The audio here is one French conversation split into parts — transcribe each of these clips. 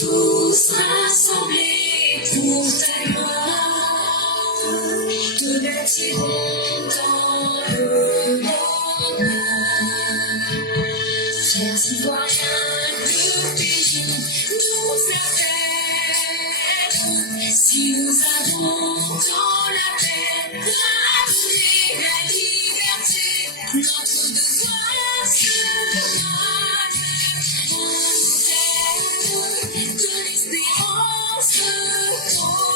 Tous rassemblés pour ta gloire, te bâtirons dans le bonheur. Frères citoyens de pays, nous faire si nous avons dans la paix, l'amour et la liberté, notre devoir se doit de l'espérance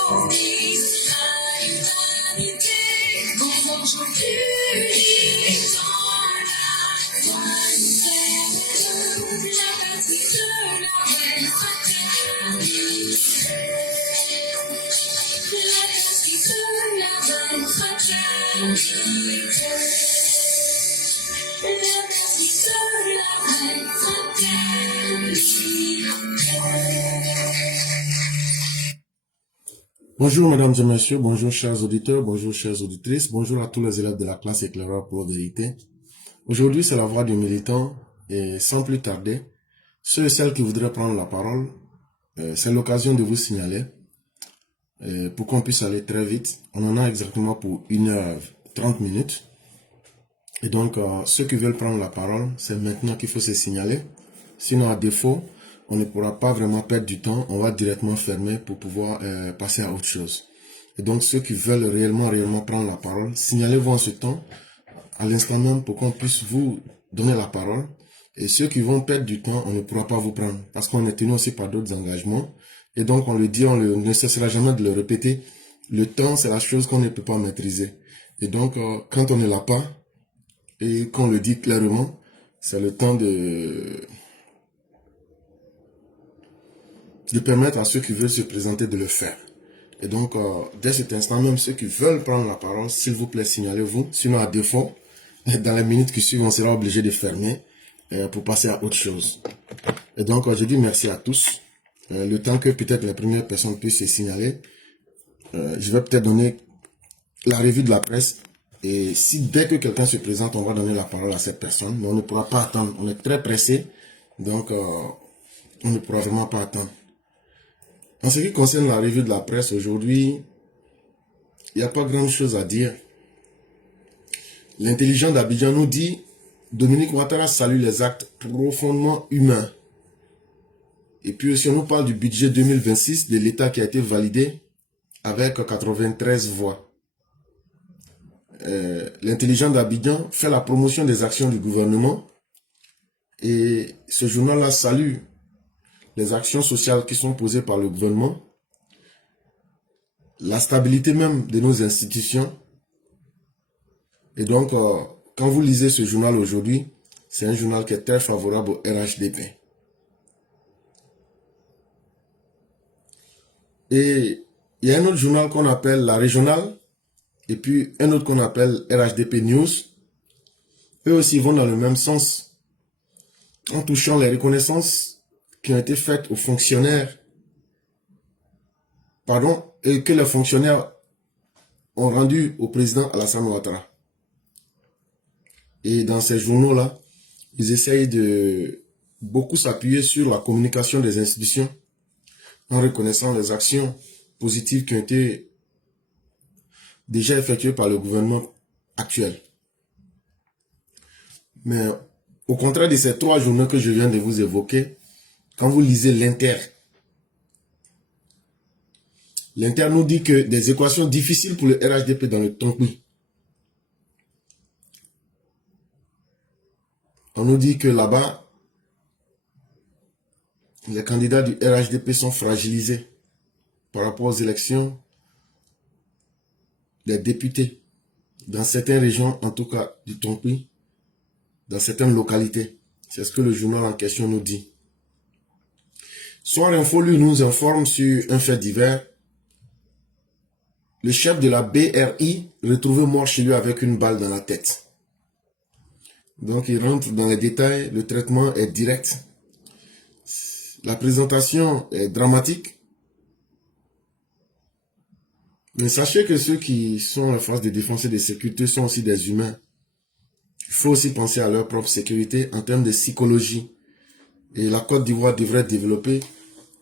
promise à l'humanité, conforme unis dans la joie, la patrie de la reine fraternité, la patrie de la reine fraternité, la patrie de la reine fraternité. Bonjour mesdames et messieurs, bonjour chers auditeurs, bonjour chères auditrices, bonjour à tous les élèves de la classe éclaireur pour la vérité. Aujourd'hui c'est la voix du militant et sans plus tarder, ceux et celles qui voudraient prendre la parole, c'est l'occasion de vous signaler pour qu'on puisse aller très vite. On en a exactement pour 1h30 minutes. Et donc ceux qui veulent prendre la parole, c'est maintenant qu'il faut se signaler. Sinon à défaut, on ne pourra pas vraiment perdre du temps, on va directement fermer pour pouvoir passer à autre chose. Et donc ceux qui veulent réellement prendre la parole, signalez-vous en ce temps, à l'instant même pour qu'on puisse vous donner la parole. Et ceux qui vont perdre du temps, on ne pourra pas vous prendre, parce qu'on est tenu aussi par d'autres engagements. Et donc on le dit, on ne cessera jamais de le répéter, le temps c'est la chose qu'on ne peut pas maîtriser. Et donc quand on ne l'a pas, et qu'on le dit clairement, c'est le temps de permettre à ceux qui veulent se présenter de le faire. Et donc, dès cet instant, même ceux qui veulent prendre la parole, s'il vous plaît, signalez-vous. Sinon, à défaut, dans les minutes qui suivent, on sera obligé de fermer pour passer à autre chose. Et donc, je dis merci à tous. Le temps que peut-être les premières personnes puissent se signaler, je vais peut-être donner la revue de la presse. Et si dès que quelqu'un se présente, on va donner la parole à cette personne. Mais on ne pourra pas attendre. On est très pressé. Donc, on ne pourra vraiment pas attendre. En ce qui concerne la revue de la presse, aujourd'hui, il n'y a pas grand chose à dire. L'intelligent d'Abidjan nous dit, Dominique Ouattara salue les actes profondément humains. Et puis aussi, on nous parle du budget 2026 de l'État qui a été validé avec 93 voix. L'intelligent d'Abidjan fait la promotion des actions du gouvernement. Et ce journal-là salue les actions sociales qui sont posées par le gouvernement, la stabilité même de nos institutions. Et donc, quand vous lisez ce journal aujourd'hui, c'est un journal qui est très favorable au RHDP. Et il y a un autre journal qu'on appelle La Régionale, et puis un autre qu'on appelle RHDP News. Eux aussi vont dans le même sens, en touchant les reconnaissances qui ont été faites aux fonctionnaires, et que les fonctionnaires ont rendu au président Alassane Ouattara. Et dans ces journaux-là, ils essayent de beaucoup s'appuyer sur la communication des institutions en reconnaissant les actions positives qui ont été déjà effectuées par le gouvernement actuel. Mais au contraire de ces trois journaux que je viens de vous évoquer, quand vous lisez l'Inter, l'Inter nous dit que des équations difficiles pour le RHDP dans le Tonkoui. On nous dit que là-bas, les candidats du RHDP sont fragilisés par rapport aux élections des députés. Dans certaines régions, en tout cas du Tonkoui, dans certaines localités. C'est ce que le journal en question nous dit. Soir Info, lui, nous informe sur un fait divers. Le chef de la BRI retrouvé mort chez lui avec une balle dans la tête. Donc, il rentre dans les détails. Le traitement est direct. La présentation est dramatique. Mais sachez que ceux qui sont en face de défense et de sécurité sont aussi des humains. Il faut aussi penser à leur propre sécurité en termes de psychologie. Et la Côte d'Ivoire devrait développer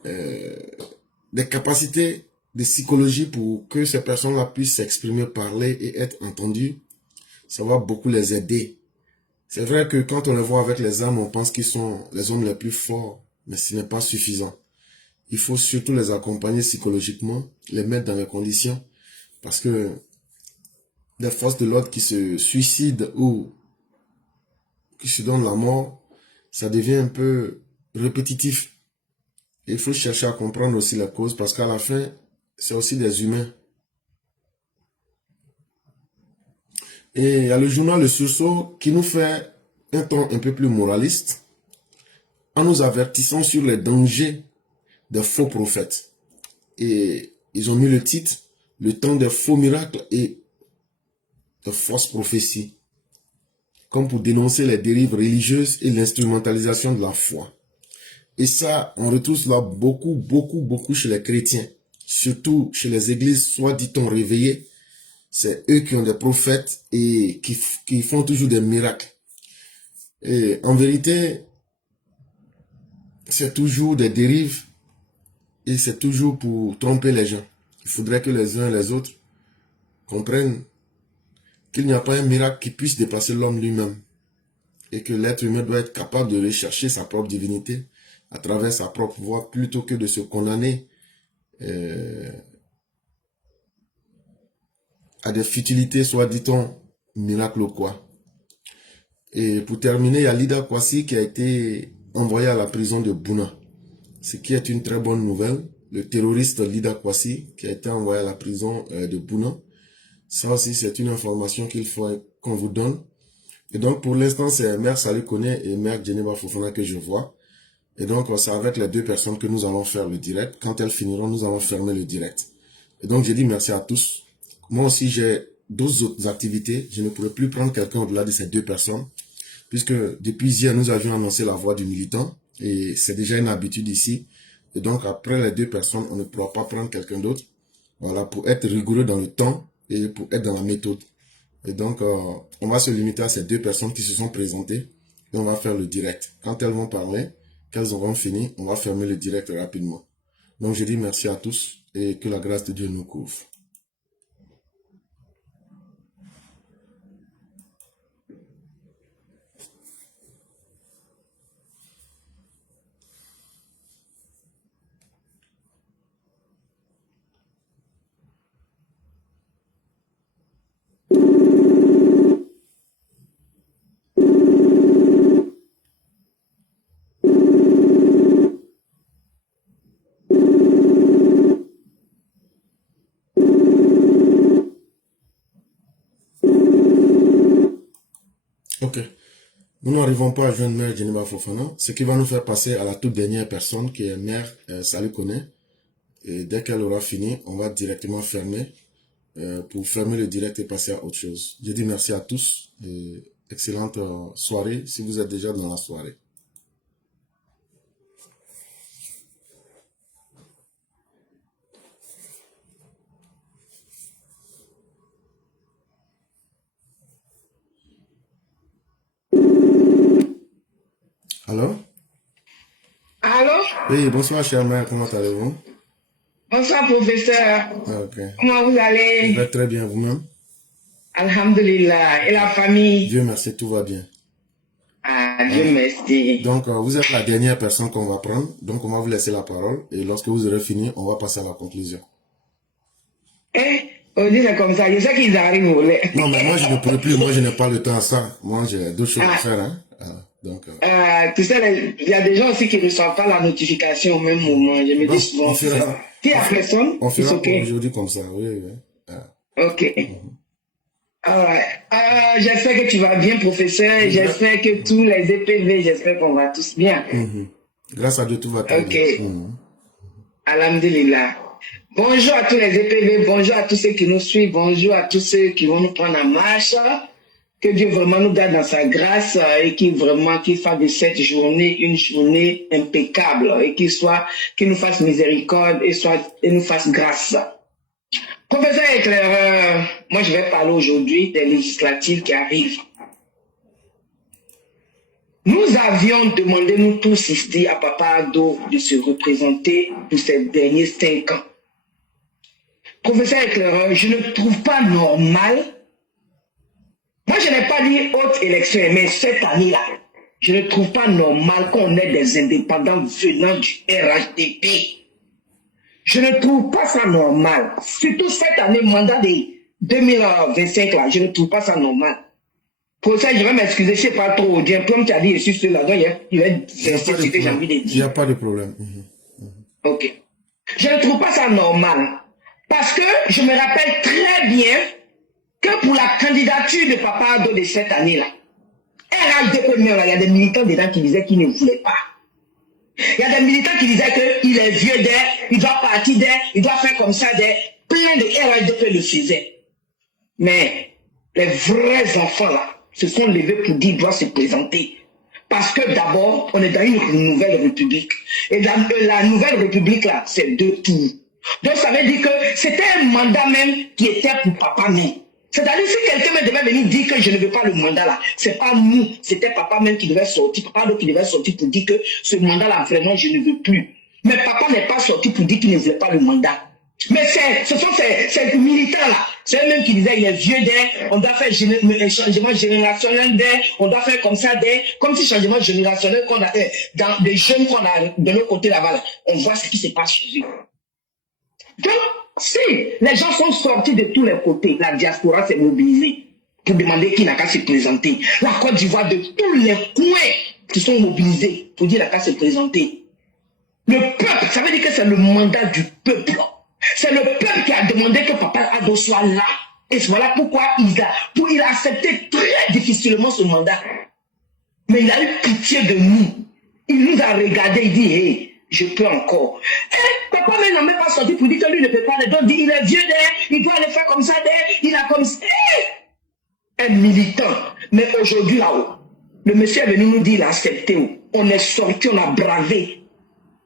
des capacités de psychologie pour que ces personnes-là puissent s'exprimer, parler et être entendues. Ça va beaucoup les aider. C'est vrai que quand on les voit avec les armes, on pense qu'ils sont les hommes les plus forts, mais ce n'est pas suffisant. Il faut surtout les accompagner psychologiquement, les mettre dans les conditions, parce que des forces de l'ordre qui se suicident ou qui se donnent la mort, ça devient un peu répétitif. Il faut chercher à comprendre aussi la cause, parce qu'à la fin, c'est aussi des humains. Et il y a le journal Le Sursaut qui nous fait un ton un peu plus moraliste, en nous avertissant sur les dangers des faux prophètes. Et ils ont mis le titre « Le temps des faux miracles et de fausses prophéties », comme pour dénoncer les dérives religieuses et l'instrumentalisation de la foi. Et ça, on retrouve cela beaucoup chez les chrétiens, surtout chez les églises, soit dit-on réveillées. C'est eux qui ont des prophètes et qui font toujours des miracles. Et en vérité, c'est toujours des dérives et c'est toujours pour tromper les gens. Il faudrait que les uns et les autres comprennent qu'il n'y a pas un miracle qui puisse dépasser l'homme lui-même et que l'être humain doit être capable de rechercher sa propre divinité à travers sa propre voie plutôt que de se condamner à des futilités, soit dit-on miracle ou quoi. Et pour terminer, il y a Lida Kwasi qui a été envoyé à la prison de Bouna, ce qui est une très bonne nouvelle. Le terroriste Lida Kwasi qui a été envoyé à la prison de Bouna. Ça aussi, c'est une information qu'il faut qu'on vous donne. Et donc, pour l'instant, c'est Mère Salih Kone et Mère Djeneba Fofana que je vois. Et donc, c'est avec les deux personnes que nous allons faire le direct. Quand elles finiront, nous allons fermer le direct. Et donc, j'ai dit merci à tous. Moi aussi, j'ai d'autres autres activités. Je ne pourrais plus prendre quelqu'un au-delà de ces deux personnes. Puisque depuis hier, nous avions annoncé la voix du militant. Et c'est déjà une habitude ici. Et donc, après les deux personnes, on ne pourra pas prendre quelqu'un d'autre. Voilà, pour être rigoureux dans le temps et pour être dans la méthode. Et donc, on va se limiter à ces deux personnes qui se sont présentées. Et on va faire le direct. Quand elles vont parler, qu'elles auront fini, on va fermer le direct rapidement. Donc, je dis merci à tous et que la grâce de Dieu nous couvre. Ok. Nous n'arrivons pas à joindre Mère Djeneba Fofana, ce qui va nous faire passer à la toute dernière personne qui est Mère Salih Kone. Et dès qu'elle aura fini, on va directement fermer pour fermer le direct et passer à autre chose. Je dis merci à tous et excellente soirée si vous êtes déjà dans la soirée. Allô? Allô? Oui, bonsoir chère mère, comment allez-vous? Bonsoir, professeur. Ah, ok. Comment vous Je allez? vais très bien vous-même. Alhamdulillah. Et la famille? Dieu merci, tout va bien. Ah, Dieu merci. Donc, vous êtes la dernière personne qu'on va prendre. Donc, on va vous laisser la parole. Et lorsque vous aurez fini, on va passer à la conclusion. On dit c'est comme ça. Je sais qu'ils arrivent. Non, mais moi, je ne pourrais plus. Moi, je n'ai pas le temps à ça. Moi, j'ai d'autres choses à faire. Hein. Donc, tu sais, il y a des gens aussi qui ne reçoivent pas la notification au même moment. Je me dis souvent, s'il n'y a personne, on fera okay. Aujourd'hui comme ça. Oui. Ok. J'espère que tu vas bien, professeur. J'espère que tous les EPV, j'espère qu'on va tous bien. Grâce à Dieu, tout va très bien. Alhamdulillah. Bonjour à tous les EPV, bonjour à tous ceux qui nous suivent, bonjour à tous ceux qui vont nous prendre en marche. Que Dieu vraiment nous garde dans sa grâce et qu'il fasse de cette journée une journée impeccable et qu'il nous fasse miséricorde et nous fasse grâce. Professeur éclaireur, moi je vais parler aujourd'hui des législatives qui arrivent. Nous avions demandé, nous tous ici, à Papa Ado de se représenter pour ces derniers 5 ans. Professeur éclaireur, je ne trouve pas normal. Moi, je n'ai pas dit haute élection, mais cette année-là, je ne trouve pas normal qu'on ait des indépendants venant du RHDP. Je ne trouve pas ça normal. Surtout cette année, mandat de 2025, là, je ne trouve pas ça normal. Pour ça, je vais m'excuser, je ne sais pas trop. Comme tu as dit, je suis seul là-dedans, il va c'est ce que j'ai envie de dire. Il n'y a pas de problème. Ok. Je ne trouve pas ça normal. Parce que je me rappelle très bien que pour la candidature de Papa Ado de cette année-là, RHDP, il y a des militants dedans qui disaient qu'ils ne voulaient pas. Il y a des militants qui disaient qu'il est vieux d'air, il doit partir d'air, il doit faire comme ça d'air. Plein de RHDP le faisaient. Mais les vrais enfants là se sont levés pour dire qu'il doit se présenter. Parce que d'abord, on est dans une nouvelle république. Et la nouvelle république là, c'est 2 tours. Donc ça veut dire que c'était un mandat même qui était pour Papa même. C'est-à-dire si quelqu'un devait venir dire que je ne veux pas le mandat là, c'est pas nous, c'était Papa même qui devait sortir, Papa qui devait sortir pour dire que ce mandat là vraiment je ne veux plus. Mais Papa n'est pas sorti pour dire qu'il ne voulait pas le mandat. Mais ce sont ces militants là, c'est eux-mêmes qui disaient il est vieux d'air, on doit faire changement générationnel d'air, on doit faire comme ça d'air, comme si changement générationnel qu'on a dans des jeunes qu'on a de l'autre côté là-bas, là, on voit ce qui se passe chez eux. Donc, si les gens sont sortis de tous les côtés, la diaspora s'est mobilisée pour demander qui n'a qu'à se présenter. La Côte d'Ivoire de tous les coins qui sont mobilisés pour dire qu'il n'a qu'à se présenter. Le peuple, ça veut dire que c'est le mandat du peuple. C'est le peuple qui a demandé que Papa Ado soit là. Et voilà pourquoi il a accepté très difficilement ce mandat. Mais il a eu pitié de nous. Il nous a regardé, il dit, hey, je peux encore. Et Papa n'a même pas sorti pour dire que lui ne peut pas. Donc il est vieux d'air, il doit aller faire comme ça d'air, il a comme ça. Un militant. Mais aujourd'hui là-haut, le monsieur est venu nous dire, il a accepté. On est sorti, on a bravé.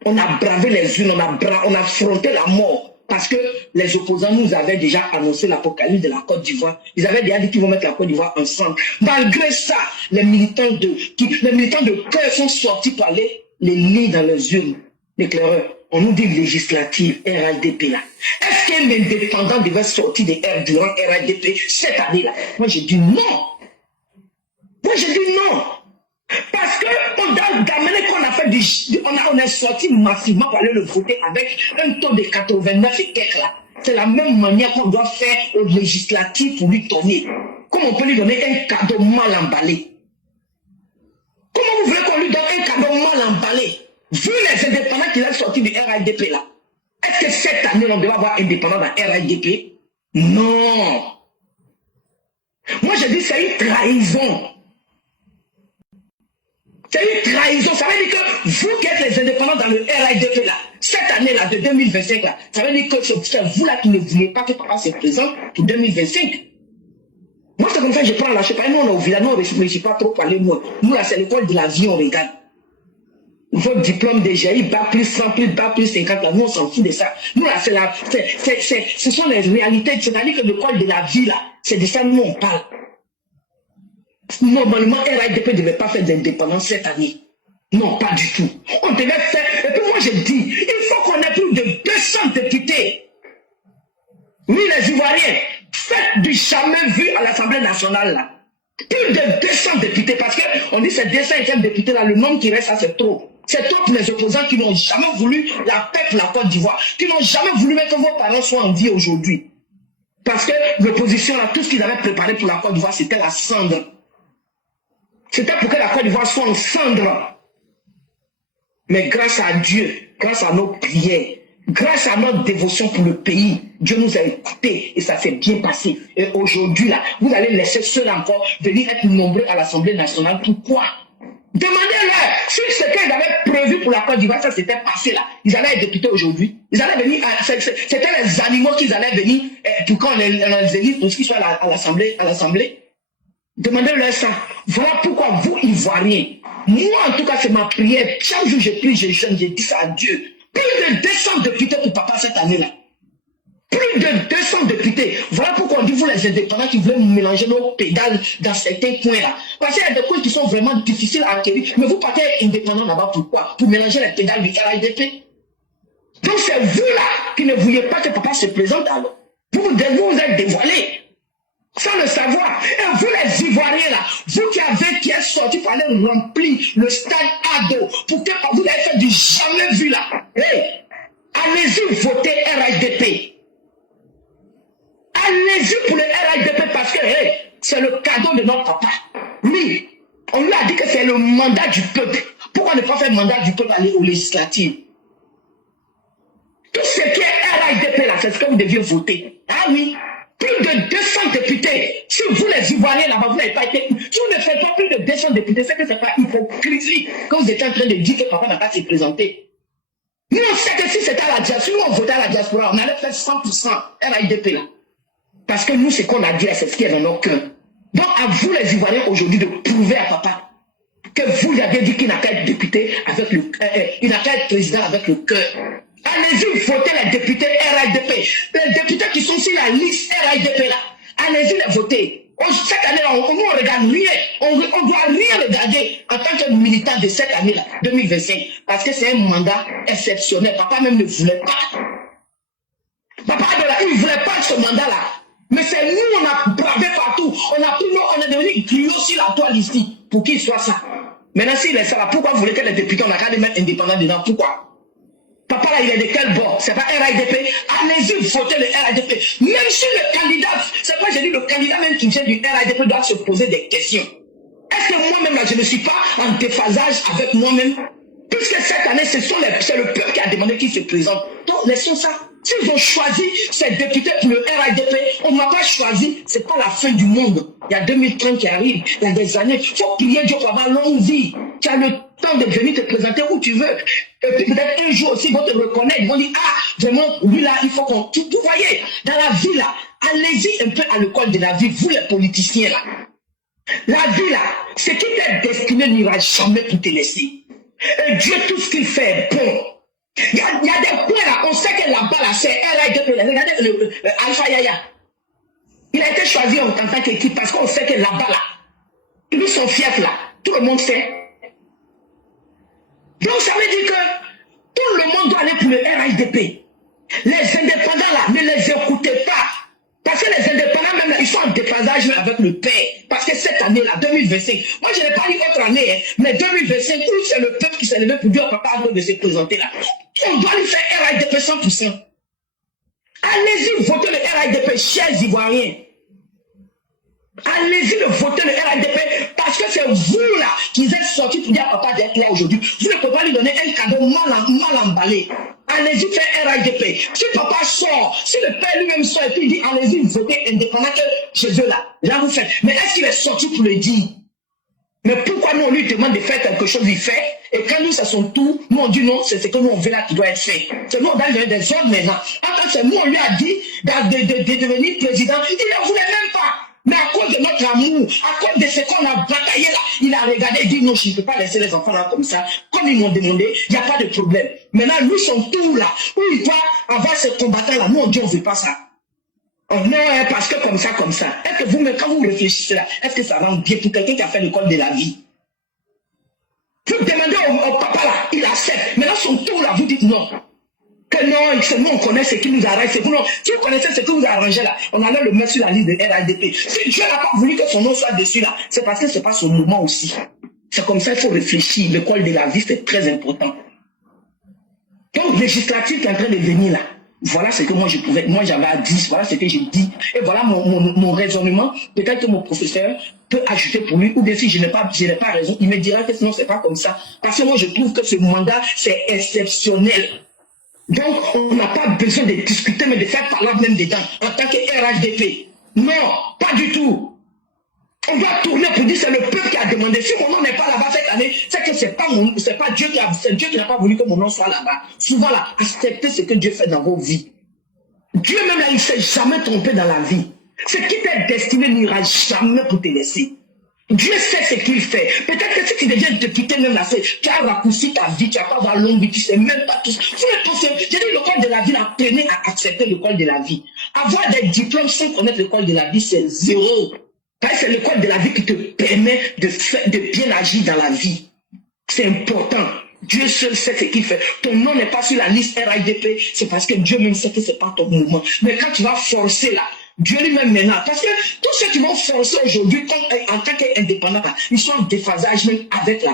On a bravé les unes, on a affronté la mort. Parce que les opposants nous avaient déjà annoncé l'apocalypse de la Côte d'Ivoire. Ils avaient déjà dit qu'ils vont mettre la Côte d'Ivoire ensemble. Malgré ça, les militants de cœur sont sortis pour aller les lire dans les urnes. L'éclaireur, on nous dit législative, RHDP là. Est-ce qu'un indépendant devait sortir durant RHDP cette année-là? Moi j'ai dit non. Moi j'ai dit non. Parce qu'on a d'amener qu'on a fait on est sorti massivement pour aller le voter avec un taux de 89 et quelques là. C'est la même manière qu'on doit faire au législatif pour lui donner. Comment on peut lui donner un cadeau mal emballé? Comment vous voulez qu'on lui donne un cadeau mal emballé? Vu les indépendants qui ont sorti du RHDP là, est-ce que cette année on doit avoir indépendant dans RHDP? Non. Moi je dis c'est une trahison. C'est une trahison. Ça veut dire que vous qui êtes les indépendants dans le RHDP là, cette année-là de 2025 là, ça veut dire que c'est vous là qui ne voulez pas que Papa se présente pour 2025. Moi c'est comme ça que je prends la chemin. Nous on est au village, nous on ne réfléchit pas trop pour aller moi. Nous là c'est l'école de la vie, on regarde. Votre diplôme de GI, bac plus 100, plus bac plus 50 là, nous on s'en fout de ça. Nous là ce sont les réalités, c'est-à-dire que l'école de la vie là, c'est de ça nous on parle. Normalement, RHDP ne devait pas faire d'indépendance cette année. Non, pas du tout. On devait faire. Et puis moi, je dis, il faut qu'on ait plus de 200 députés. Oui, les Ivoiriens, faites du jamais vu à l'Assemblée nationale, là. Plus de 200 députés, parce qu'on dit ces 200 députés, là, le nombre qui reste, ça, c'est trop. C'est trop pour les opposants qui n'ont jamais voulu la paix pour la Côte d'Ivoire, qui n'ont jamais voulu mettre que vos parents soient en vie aujourd'hui. Parce que l'opposition, là, tout ce qu'ils avaient préparé pour la Côte d'Ivoire, c'était la cendre. C'était pour que la Côte d'Ivoire soit en cendre. Mais grâce à Dieu, grâce à nos prières, grâce à notre dévotion pour le pays, Dieu nous a écoutés et ça s'est bien passé. Et aujourd'hui, là, vous allez laisser ceux-là encore venir être nombreux à l'Assemblée nationale. Pourquoi? Demandez-leur si ce qu'ils avaient prévu pour la Côte d'Ivoire, ça s'était passé là. Ils allaient être députés aujourd'hui. Ils allaient venir, c'était les animaux qu'ils allaient venir pour qu'on les élise pour qu'ils soient à l'Assemblée. Demandez-leur ça. Voilà pourquoi vous, Ivoiriens, moi en tout cas c'est ma prière. Chaque jour je prie, je jeûne, je dis ça à Dieu. Plus de 200 députés pour Papa cette année-là. Plus de 200 députés. Voilà pourquoi on dit, vous les indépendants qui voulaient mélanger nos pédales dans certains points-là. Parce qu'il y a des points qui sont vraiment difficiles à acquérir. Mais vous partez indépendants là-bas, pourquoi? Pour mélanger les pédales du RHDP. Donc c'est vous-là qui ne vouliez pas que papa se présente alors. Vous vous êtes dévoilés. Sans le savoir. Et vous les Ivoiriens là, vous qui êtes sortis pour aller remplir le stade Ado, pour que vous l'avez fait du jamais vu là. Hey, allez-y voter RHDP. Allez-y pour le RHDP parce que hey, c'est le cadeau de notre papa. Oui, on lui a dit que c'est le mandat du peuple. Pourquoi ne pas faire le mandat du peuple aller aux législatives? Tout ce qui est RHDP là, c'est ce que vous deviez voter. Ah oui. Plus de 200 députés. Si vous les Ivoiriens là-bas, vous n'avez pas été. Si vous ne faites pas plus de 200 députés, c'est que ce n'est pas hypocrisie quand vous êtes en train de dire que papa n'a pas se présenter. Nous, on sait que si c'était à la diaspora, nous on votait à la diaspora, on allait faire 100% RHDP là. Parce que nous, ce qu'on a dit, c'est ce qui est dans nos cœurs. Donc, à vous les Ivoiriens aujourd'hui de prouver à papa que vous lui avez dit qu'il n'a qu'à être député avec le il n'a qu'à être président avec le cœur. Allez-y, votez les députés RHDP. Les députés qui sont sur la liste RHDP là. Allez-y les voter. Cette année-là, on ne regarde rien. On ne doit rien regarder en tant que militant de cette année-là, 2025. Parce que c'est un mandat exceptionnel. Papa même ne voulait pas. Papa, il ne voulait pas ce mandat-là. Mais c'est nous, on a bravé partout. On est devenu grillot sur la toile ici. Pour qu'il soit ça. Maintenant, s'il est ça là, pourquoi vous voulez que les députés, on a qu'à les mettre indépendants dedans? Pourquoi? Papa là, il est de quel bord? C'est pas RHDP. Allez-y, votez le RHDP. Même si le candidat, c'est pas j'ai dit le candidat même qui vient du RHDP doit se poser des questions. Est-ce que moi-même là, je ne suis pas en déphasage avec moi-même? Puisque cette année, c'est le peuple qui a demandé qu'il se présente. Donc, laissons ça. S'ils ont choisi ces députés pour le RHDP, on n'a pas choisi, c'est pas la fin du monde. Il y a 2030 qui arrive, il y a des années, il faut prier Dieu pour avoir longue vie. Tu as le temps de venir te présenter où tu veux. Et puis peut-être un jour aussi, ils vont te reconnaître, ils vont dire, ah, vraiment, lui là, il faut qu'on... Vous voyez, dans la vie là, allez-y un peu à l'école de la vie, vous les politiciens là. La vie là, ce qui t'est destiné n'ira jamais pour te laisser. Et Dieu, tout ce qu'il fait est bon. Il y a des points là, on sait que là-bas là, c'est RHDP. Regardez le Alpha Yaya. Il a été choisi en tant qu'équipe parce qu'on sait que là-bas là, lui son fief là, tout le monde sait. Donc ça veut dire que tout le monde doit aller pour le RHDP. Les indépendants là, ne les écoutez pas. Parce que les indépendants même là, ils sont en déphasage avec le père. Parce que cette année là, 2025, moi je n'ai pas dit autre année, hein, mais 2025, c'est le peuple qui s'est levé pour dire au papa avant de se présenter là. On doit lui faire RHDP 100%. Allez-y, votez le RHDP, chers Ivoiriens. Allez-y, votez le RHDP, parce que c'est vous là qui êtes sortis pour dire à papa d'être là aujourd'hui. Vous ne pouvez pas lui donner un cadeau mal emballé. Allez-y, faire RHDP. Si papa sort, si le père lui-même sort et puis il dit allez-y, votez indépendant que je veux là. Là vous faites. Mais est-ce qu'il est sorti pour le dire? Mais pourquoi nous on lui demande de faire quelque chose, il fait? Et quand nous c'est son tour, nous on dit non, c'est ce que nous on veut là qui doit être fait. C'est nous on donne des ordres maintenant. Quand c'est nous on lui a dit de devenir président, il ne voulait même pas. Mais à cause de notre amour, à cause de ce qu'on a bataillé là, il a regardé et dit non, je ne peux pas laisser les enfants là comme ça. Comme ils m'ont demandé, il n'y a pas de problème. Maintenant, lui, son tour là, où il doit avoir ce combattant là, nous on dit on ne veut pas ça. Oh non, parce que comme ça. Est-ce que vous, quand vous réfléchissez là, est-ce que ça rend bien pour quelqu'un qui a fait l'école de la vie? Vous demandez au papa là, il accepte. Maintenant, son tour là, vous dites non. Que non, c'est nous, on connaît ce qui nous arrange. C'est vous, non. Si vous connaissez ce qui vous arrangeait là, on allait le mettre sur la liste de RHDP. Si Dieu n'a pas voulu que son nom soit dessus là, c'est parce que ce n'est pas son moment aussi. C'est comme ça, il faut réfléchir. L'école de la vie, c'est très important. Donc, législatif qui est en train de venir là, voilà ce que moi j'avais à dire, voilà ce que j'ai dit. Et voilà mon raisonnement. Peut-être que mon professeur peut ajouter pour lui, ou bien si je n'ai pas raison, il me dira que sinon c'est pas comme ça. Parce que moi je trouve que ce mandat, c'est exceptionnel. Donc, on n'a pas besoin de discuter, mais de faire parler même dedans, en tant que RHDP. Non, pas du tout. On doit tourner pour dire c'est le peuple qui a demandé. Si mon nom n'est pas là-bas cette année, c'est que c'est pas Dieu qui n'a pas voulu que mon nom soit là-bas. Souvent là, acceptez ce que Dieu fait dans vos vies. Dieu même là, il ne s'est jamais trompé dans la vie. Ce qui t'est destiné n'ira jamais pour te laisser. Dieu sait ce qu'il fait. Peut-être que si tu deviens député, même là, tu as raccourci ta vie, tu vas pas avoir longue vie, tu sais même pas tout ça. J'ai dit, l'école de la vie, apprenez à accepter l'école de la vie. Avoir des diplômes sans connaître l'école de la vie, c'est zéro. Parce que c'est l'école de la vie qui te permet de bien agir dans la vie. C'est important. Dieu seul sait ce qu'il fait. Ton nom n'est pas sur la liste RIDP, c'est parce que Dieu même sait que c'est pas ton mouvement. Mais quand tu vas forcer là, Dieu lui-même maintenant, parce que tous ceux qui vont forcer aujourd'hui en tant qu'indépendants, ils sont en déphasage même avec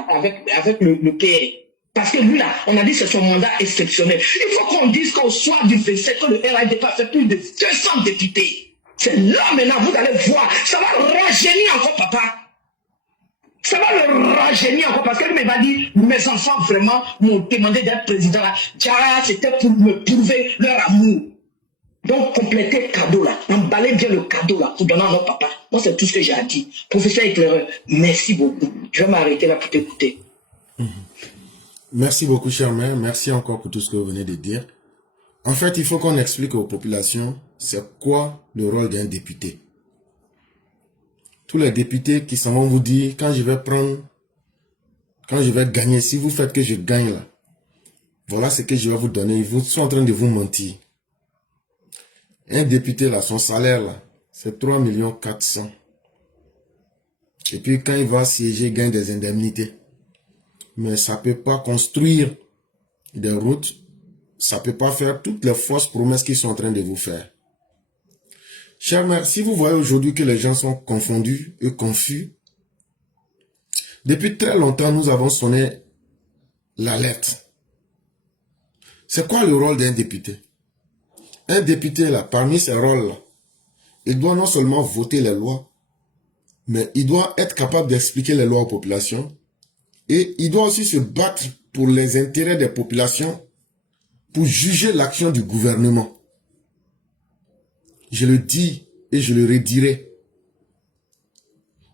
le PR. Parce que lui là, on a dit que c'est son mandat exceptionnel. Il faut qu'on dise qu'au soir du 27, que le RIDP a fait plus de 200 députés. C'est là maintenant, vous allez voir, ça va rajeunir encore papa. Ça va le rajeunir encore parce que lui m'a dit, mes enfants vraiment m'ont demandé d'être président là. C'était pour me prouver leur amour. Donc complétez le cadeau là, emballez bien le cadeau là pour donner à mon papa. Moi c'est tout ce que j'ai à dire. Professeur éclaireur, merci beaucoup. Je vais m'arrêter là pour t'écouter. Merci beaucoup cher maire, merci encore pour tout ce que vous venez de dire. En fait, il faut qu'on explique aux populations c'est quoi le rôle d'un député. Tous les députés qui s'en vont vous dire, quand je vais gagner, si vous faites que je gagne là, voilà ce que je vais vous donner. Ils sont en train de vous mentir. Un député là, son salaire là, c'est 3 400 000. Et puis quand il va siéger, il gagne des indemnités. Mais ça ne peut pas construire des routes, ça ne peut pas faire toutes les fausses promesses qu'ils sont en train de vous faire. Cher maire, si vous voyez aujourd'hui que les gens sont confondus et confus, depuis très longtemps, nous avons sonné l'alerte. C'est quoi le rôle d'un député? Un député, là, parmi ses rôles, là, il doit non seulement voter les lois, mais il doit être capable d'expliquer les lois aux populations et il doit aussi se battre pour les intérêts des populations pour juger l'action du gouvernement. Je le dis et je le redirai.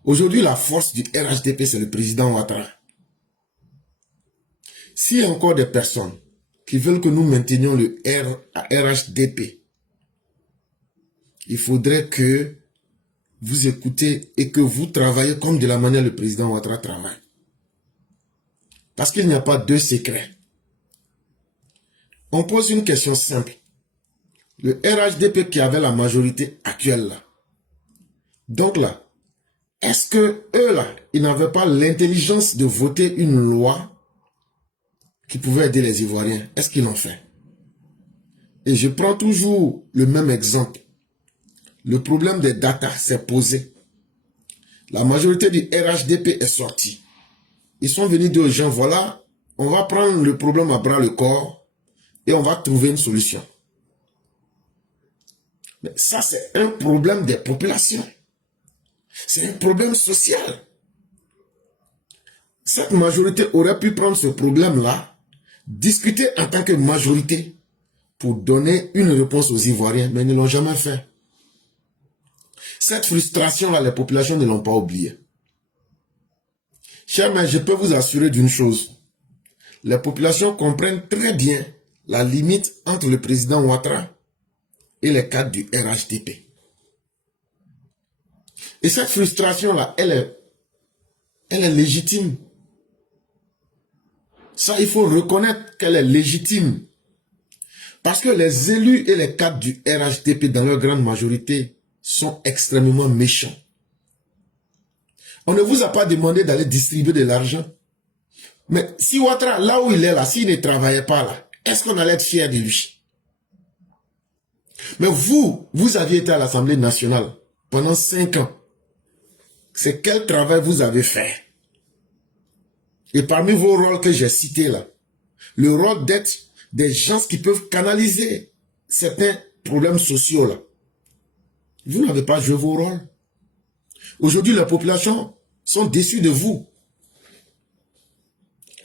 Aujourd'hui, la force du RHDP, c'est le président Ouattara. S'il y a encore des personnes qui veulent que nous maintenions le RHDP, il faudrait que vous écoutez et que vous travaillez comme de la manière le président Ouattara travaille. Parce qu'il n'y a pas de secret. On pose une question simple. Le RHDP qui avait la majorité actuelle là, donc là, est-ce que eux là, ils n'avaient pas l'intelligence de voter une loi qui pouvait aider les Ivoiriens? Est-ce qu'ils l'ont fait? Et je prends toujours le même exemple. Le problème des data s'est posé. La majorité du RHDP est sortie. Ils sont venus dire aux gens, voilà, on va prendre le problème à bras le corps et on va trouver une solution. Mais ça, c'est un problème des populations. C'est un problème social. Cette majorité aurait pu prendre ce problème-là, discuter en tant que majorité pour donner une réponse aux Ivoiriens, mais ils ne l'ont jamais fait. Cette frustration-là, les populations ne l'ont pas oubliée. Chers mains, je peux vous assurer d'une chose. Les populations comprennent très bien la limite entre le président Ouattara et les cadres du RHDP. Et cette frustration-là, elle est légitime. Ça, il faut reconnaître qu'elle est légitime. Parce que les élus et les cadres du RHDP, dans leur grande majorité, sont extrêmement méchants. On ne vous a pas demandé d'aller distribuer de l'argent. Mais si Ouattara, là où il est là, s'il ne travaillait pas là, est-ce qu'on allait être fier de lui? Mais vous aviez été à l'Assemblée nationale pendant 5 ans. C'est quel travail vous avez fait? Et parmi vos rôles que j'ai cités là, le rôle d'être des gens qui peuvent canaliser certains problèmes sociaux là, vous n'avez pas joué vos rôles. Aujourd'hui, les populations sont déçues de vous.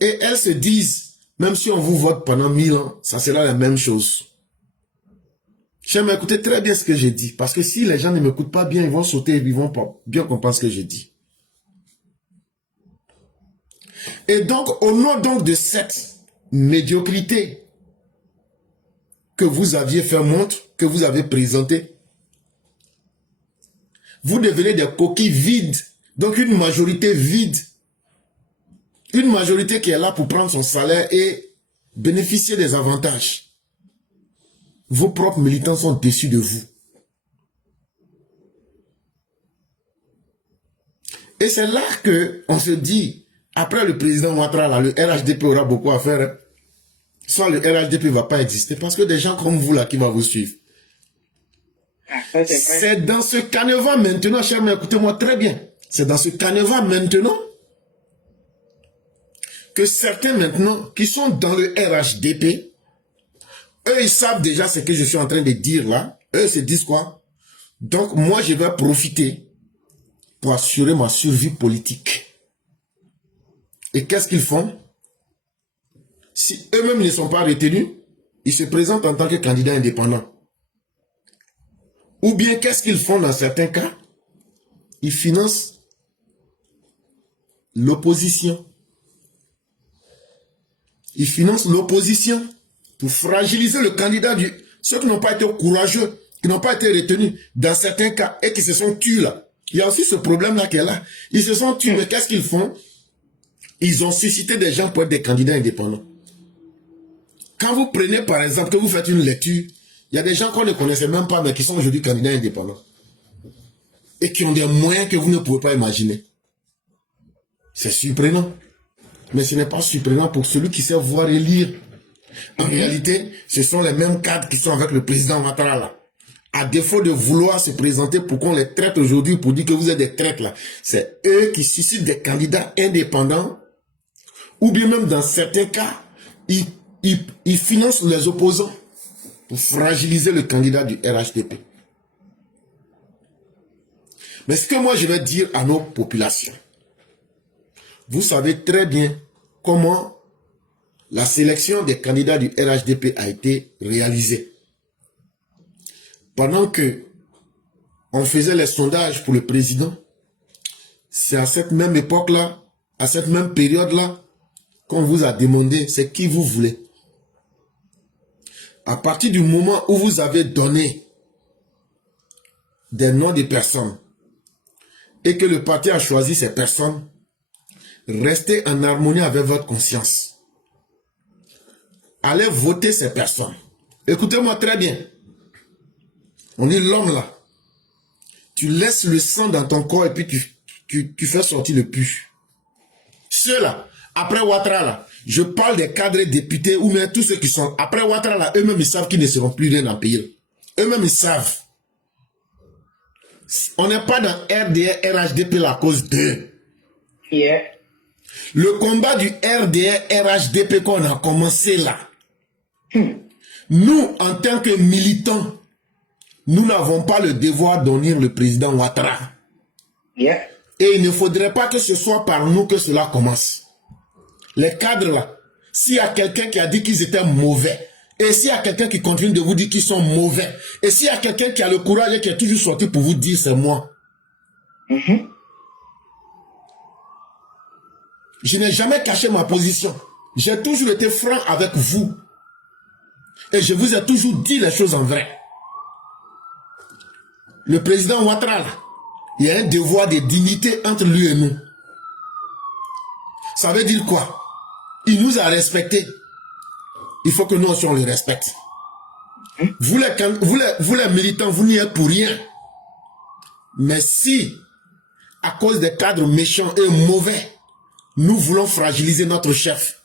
Et elles se disent, même si on vous vote pendant 1000 ans, ça sera la même chose. J'aime écouter très bien ce que j'ai dit. Parce que si les gens ne m'écoutent pas bien, ils vont sauter et ils vont pas bien comprendre ce que j'ai dit. Et donc, au nom donc de cette médiocrité que vous aviez fait montre, que vous avez présenté, vous devenez des coquilles vides Donc une majorité vide, une majorité qui est là pour prendre son salaire et bénéficier des avantages. Vos propres militants sont déçus de vous. Et c'est là qu'on se dit, après le président Ouattara, le RHDP aura beaucoup à faire. Hein. Soit le RHDP ne va pas exister, parce que des gens comme vous là qui vont vous suivre. C'est dans ce canevas maintenant, chers, mais écoutez-moi très bien. C'est dans ce canevas maintenant que certains maintenant qui sont dans le RHDP, eux ils savent déjà ce que je suis en train de dire là. Eux se disent quoi? Donc moi je vais profiter pour assurer ma survie politique. Et qu'est-ce qu'ils font? Si eux-mêmes ne sont pas retenus, ils se présentent en tant que candidats indépendants. Ou bien qu'est-ce qu'ils font dans certains cas? Ils financent l'opposition. Ils financent l'opposition pour fragiliser le candidat du... Ceux qui n'ont pas été courageux, qui n'ont pas été retenus dans certains cas et qui se sont tués là. Il y a aussi ce problème-là qui est là. Ils se sont tués, mais qu'est-ce qu'ils font? Ils ont suscité des gens pour être des candidats indépendants. Quand vous prenez par exemple, que vous faites une lecture, il y a des gens qu'on ne connaissait même pas, mais qui sont aujourd'hui candidats indépendants. Et qui ont des moyens que vous ne pouvez pas imaginer. C'est surprenant. Mais ce n'est pas surprenant pour celui qui sait voir et lire. En réalité, ce sont les mêmes cadres qui sont avec le président Ouattara là. À défaut de vouloir se présenter pour qu'on les traite aujourd'hui, pour dire que vous êtes des traites là. C'est eux qui suscitent des candidats indépendants. Ou bien même dans certains cas, ils financent les opposants pour fragiliser le candidat du RHDP. Mais ce que moi je vais dire à nos populations, vous savez très bien comment la sélection des candidats du RHDP a été réalisée. Pendant que on faisait les sondages pour le président, c'est à cette même époque-là, à cette même période-là, qu'on vous a demandé c'est qui vous voulez. À partir du moment où vous avez donné des noms de personnes et que le parti a choisi ces personnes, restez en harmonie avec votre conscience. Allez voter ces personnes. Écoutez-moi très bien. On dit l'homme là. Tu laisses le sang dans ton corps et puis tu fais sortir le pus. Ceux-là, après Ouattara là, je parle des cadres députés ou même tous ceux qui sont... Après Ouattara là, eux-mêmes ils savent qu'ils ne seront plus rien dans le pays. Eux-mêmes ils savent. On n'est pas dans RDR, RHDP là, à cause d'eux. Yeah. Le combat du RDR, RHDP qu'on a commencé là. Nous, en tant que militants, nous n'avons pas le devoir d'honnir le président Ouattara. Yeah. Et il ne faudrait pas que ce soit par nous que cela commence. Les cadres là, s'il y a quelqu'un qui a dit qu'ils étaient mauvais, et s'il y a quelqu'un qui continue de vous dire qu'ils sont mauvais, et s'il y a quelqu'un qui a le courage et qui est toujours sorti pour vous dire c'est moi. Je n'ai jamais caché ma position. J'ai toujours été franc avec vous. Et je vous ai toujours dit les choses en vrai. Le président Ouattara, il y a un devoir de dignité entre lui et nous. Ça veut dire quoi? Il nous a respectés. Il faut que nous aussi on le respecte. Vous les militants, vous n'y êtes pour rien. Mais si, à cause des cadres méchants et mauvais, nous voulons fragiliser notre chef,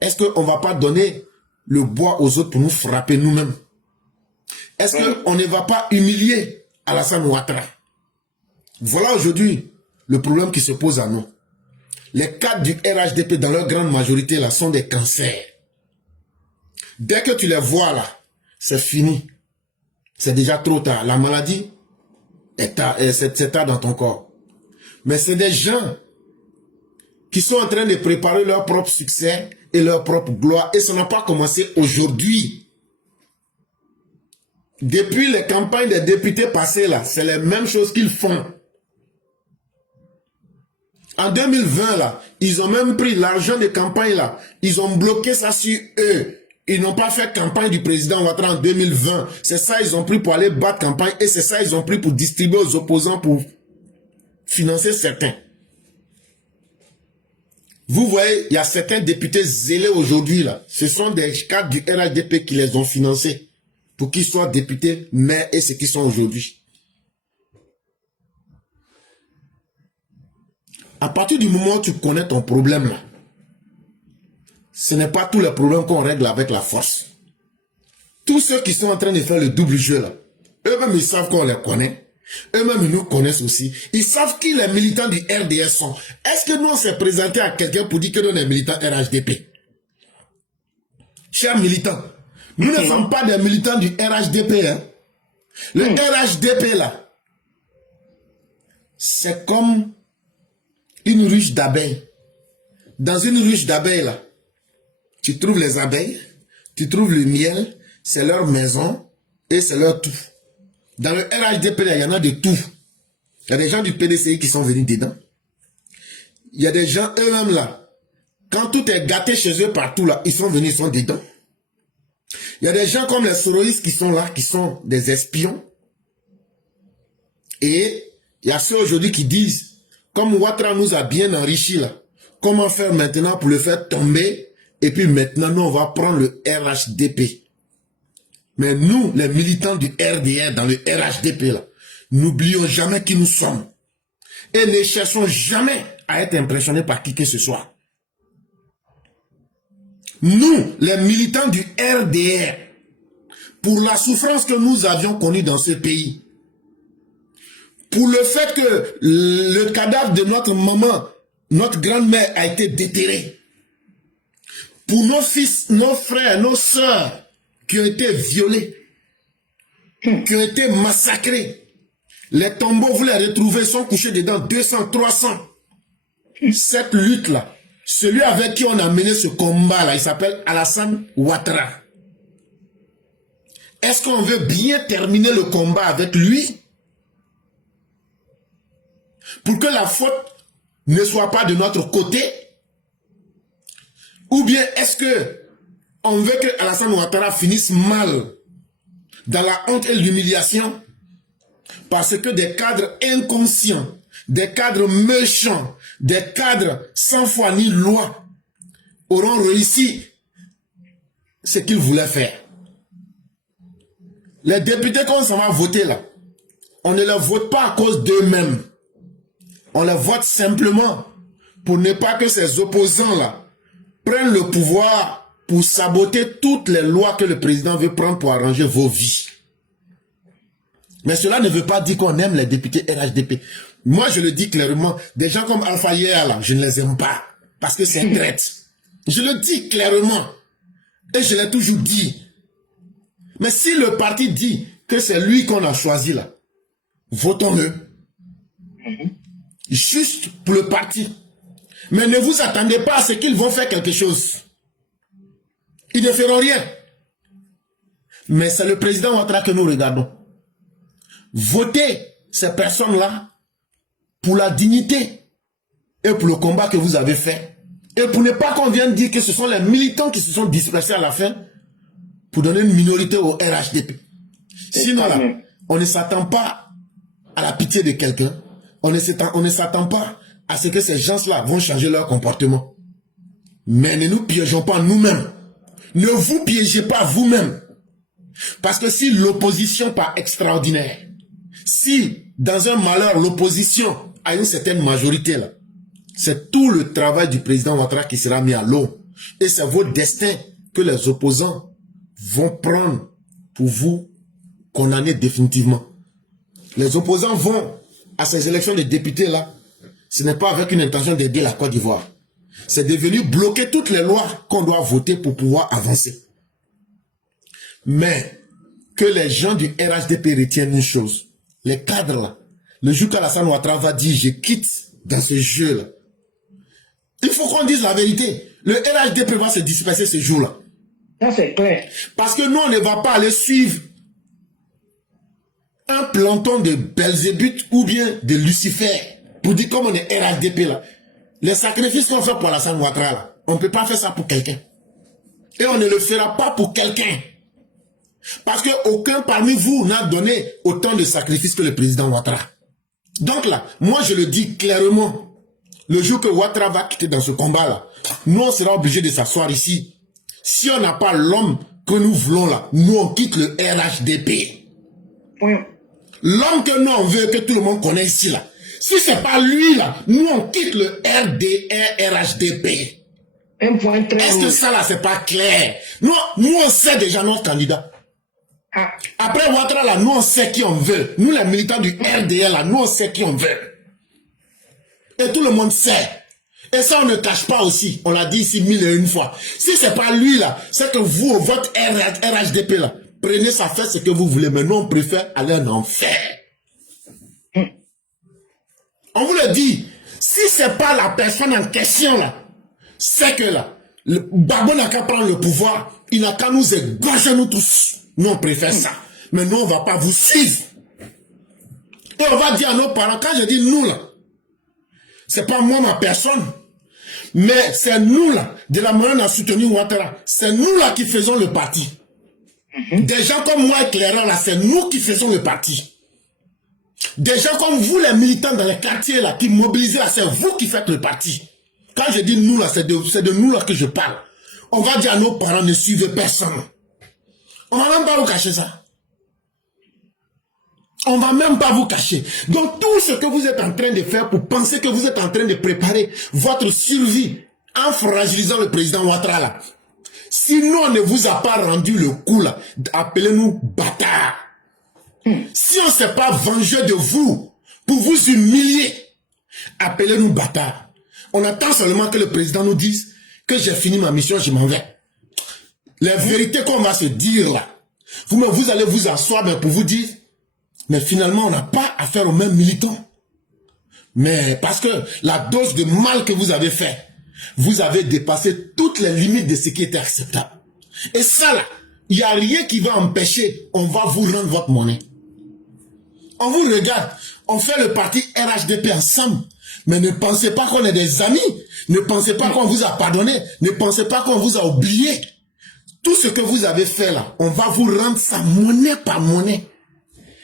est-ce qu'on ne va pas donner le bois aux autres pour nous frapper nous-mêmes? Est-ce qu'on ne va pas humilier Alassane Ouattara? Voilà aujourd'hui le problème qui se pose à nous. Les cadres du RHDP dans leur grande majorité là sont des cancers. Dès que tu les vois là, c'est fini. C'est déjà trop tard. La maladie c'est tard dans ton corps. Mais c'est des gens qui sont en train de préparer leur propre succès et leur propre gloire. Et ça n'a pas commencé aujourd'hui. Depuis les campagnes des députés passées là, c'est les mêmes choses qu'ils font. En 2020 là, ils ont même pris l'argent de campagne là. Ils ont bloqué ça sur eux. Ils n'ont pas fait campagne du président Ouattara en 2020. C'est ça ils ont pris pour aller battre campagne. Et c'est ça ils ont pris pour distribuer aux opposants pour financer certains. Vous voyez, il y a certains députés zélés aujourd'hui là. Ce sont des cadres du RHDP qui les ont financés pour qu'ils soient députés, maires et ce qu'ils sont aujourd'hui. À partir du moment où tu connais ton problème là, ce n'est pas tous les problèmes qu'on règle avec la force. Tous ceux qui sont en train de faire le double jeu là, eux-mêmes ils savent qu'on les connaît. Eux-mêmes ils nous connaissent aussi. Ils savent qui les militants du RDS sont. Est-ce que nous on s'est présenté à quelqu'un pour dire que nous on est militants RHDP? Chers militants, nous ne sommes pas des militants du RHDP. Hein. Le RHDP là, c'est comme une ruche d'abeilles. Dans une ruche d'abeilles là, tu trouves les abeilles, tu trouves le miel, c'est leur maison et c'est leur tout. Dans le RHDP, il y en a de tout. Il y a des gens du PDCI qui sont venus dedans. Il y a des gens eux-mêmes là. Quand tout est gâté chez eux partout là, ils sont venus, ils sont dedans. Il y a des gens comme les soroïstes qui sont là, qui sont des espions. Et il y a ceux aujourd'hui qui disent, comme Ouattara nous a bien enrichi là, comment faire maintenant pour le faire tomber? Et puis maintenant, nous on va prendre le RHDP. Mais nous, les militants du RDR dans le RHDP, là, n'oublions jamais qui nous sommes. Et ne cherchons jamais à être impressionnés par qui que ce soit. Nous, les militants du RDR, pour la souffrance que nous avions connue dans ce pays, pour le fait que le cadavre de notre maman, notre grand-mère a été déterré, pour nos fils, nos frères, nos sœurs, qui ont été violés, qui ont été massacrés. Les tombeaux, vous les retrouvez, sont couchés dedans, 200, 300. Cette lutte-là, celui avec qui on a mené ce combat-là, il s'appelle Alassane Ouattara. Est-ce qu'on veut bien terminer le combat avec lui? Pour que la faute ne soit pas de notre côté? Ou bien est-ce que on veut que Alassane Ouattara finisse mal dans la honte et l'humiliation parce que des cadres inconscients, des cadres méchants, des cadres sans foi ni loi auront réussi ce qu'ils voulaient faire. Les députés qu'on s'en va voter là, on ne les vote pas à cause d'eux-mêmes. On les vote simplement pour ne pas que ces opposants là prennent le pouvoir pour saboter toutes les lois que le président veut prendre pour arranger vos vies. Mais cela ne veut pas dire qu'on aime les députés RHDP. Moi, je le dis clairement, des gens comme Alpha Yéa, là, je ne les aime pas, parce que c'est un traître. Je le dis clairement, et je l'ai toujours dit. Mais si le parti dit que c'est lui qu'on a choisi, là, votons-le. Juste pour le parti. Mais ne vous attendez pas à ce qu'ils vont faire quelque chose. Ils ne feront rien. Mais c'est le président Ouattara que nous regardons. Votez ces personnes-là pour la dignité et pour le combat que vous avez fait. Et pour ne pas qu'on vienne dire que ce sont les militants qui se sont dispersés à la fin pour donner une minorité au RHDP. Sinon là, on ne s'attend pas à la pitié de quelqu'un. On ne s'attend pas à ce que ces gens-là vont changer leur comportement. Mais ne nous piégeons pas nous-mêmes. Ne vous piégez pas vous-même. Parce que si l'opposition part extraordinaire, si dans un malheur l'opposition a une certaine majorité là, c'est tout le travail du président Ouattara qui sera mis à l'eau. Et c'est votre destin que les opposants vont prendre pour vous condamner définitivement. Les opposants vont à ces élections de députés là, ce n'est pas avec une intention d'aider la Côte d'Ivoire. C'est devenu bloquer toutes les lois qu'on doit voter pour pouvoir avancer. Mais que les gens du RHDP retiennent une chose. Les cadres là, le jour qu'Alassane Ouattara va dire je quitte dans ce jeu là, il faut qu'on dise la vérité. Le RHDP va se disperser ce jour là. Ça c'est clair. Parce que nous on ne va pas aller suivre un planton de Belzébuth ou bien de Lucifer pour dire comme on est RHDP là. Les sacrifices qu'on fait pour Alassane Ouattara là, on ne peut pas faire ça pour quelqu'un. Et on ne le fera pas pour quelqu'un. Parce qu'aucun parmi vous n'a donné autant de sacrifices que le président Ouattara. Donc là, moi je le dis clairement, le jour que Ouattara va quitter dans ce combat-là, nous on sera obligé de s'asseoir ici. Si on n'a pas l'homme que nous voulons là, nous on quitte le RHDP. Oui. L'homme que nous on veut, que tout le monde connaît ici là. Si c'est pas lui là, nous on quitte le RHDP. Un point très Est-ce que ça là c'est pas clair? Nous on sait déjà notre candidat. Ah. Après Ouattara là, nous on sait qui on veut. Nous les militants du RDR là, nous on sait qui on veut. Et tout le monde sait. Et ça on ne cache pas aussi. On l'a dit ici 1001 fois. Si c'est pas lui là, c'est que vous, votre RHDP là, prenez ça, faites ce que vous voulez. Mais nous on préfère aller en enfer. On vous le dit. Si c'est pas la personne en question là, c'est que là, le Gbagbo n'a qu'à prendre le pouvoir. Il n'a qu'à nous égorger nous tous. Nous on préfère ça. Mais nous on va pas vous suivre. Et on va dire à nos parents, quand je dis nous là, c'est pas moi ma personne. Mais c'est nous là, de la manière on a soutenu Ouattara, c'est nous là qui faisons le parti. Des gens comme moi éclairant là, c'est nous qui faisons le parti. Des gens comme vous les militants dans les quartiers là, qui mobilisent là, c'est vous qui faites le parti. Quand je dis nous là, c'est de nous là que je parle. On va dire à nos parents, ne suivez personne. On va même pas vous cacher ça. On va même pas vous cacher. Donc tout ce que vous êtes en train de faire pour penser que vous êtes en train de préparer votre survie en fragilisant le président Ouattara là. Sinon on ne vous a pas rendu le coup là, appelez-nous bâtards. Si on ne s'est pas vengé de vous pour vous humilier, appelez-nous bâtards. On attend seulement que le président nous dise que j'ai fini ma mission, je m'en vais. Les vérités qu'on va se dire là, vous allez vous asseoir mais pour vous dire, mais finalement on n'a pas affaire aux mêmes militants. Mais parce que la dose de mal que vous avez fait, vous avez dépassé toutes les limites de ce qui était acceptable. Et ça là, il n'y a rien qui va empêcher, on va vous rendre votre monnaie. On vous regarde, on fait le parti RHDP ensemble, mais ne pensez pas qu'on est des amis, ne pensez pas qu'on vous a pardonné, ne pensez pas qu'on vous a oublié. Tout ce que vous avez fait là, on va vous rendre ça monnaie par monnaie.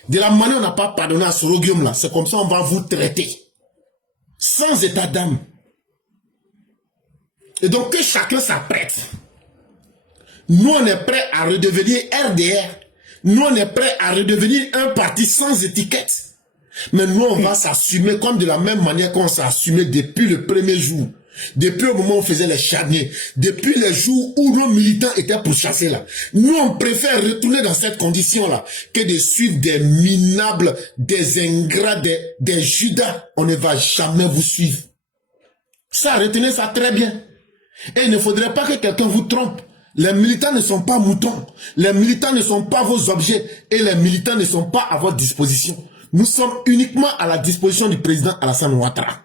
De la manière on n'a pas pardonné à Sorogium là, c'est comme ça on va vous traiter. Sans état d'âme. Et donc que chacun s'apprête. Nous on est prêt à redevenir RDR. Nous, on est prêt à redevenir un parti sans étiquette. Mais nous, on va s'assumer comme de la même manière qu'on s'est assumé depuis le premier jour. Depuis le moment où on faisait les charniers. Depuis les jours où nos militants étaient pourchassés là. Nous, on préfère retourner dans cette condition-là que de suivre des minables, des ingrats, des judas. On ne va jamais vous suivre. Ça, retenez ça très bien. Et il ne faudrait pas que quelqu'un vous trompe. Les militants ne sont pas moutons. Les militants ne sont pas vos objets. Et les militants ne sont pas à votre disposition. Nous sommes uniquement à la disposition du président Alassane Ouattara.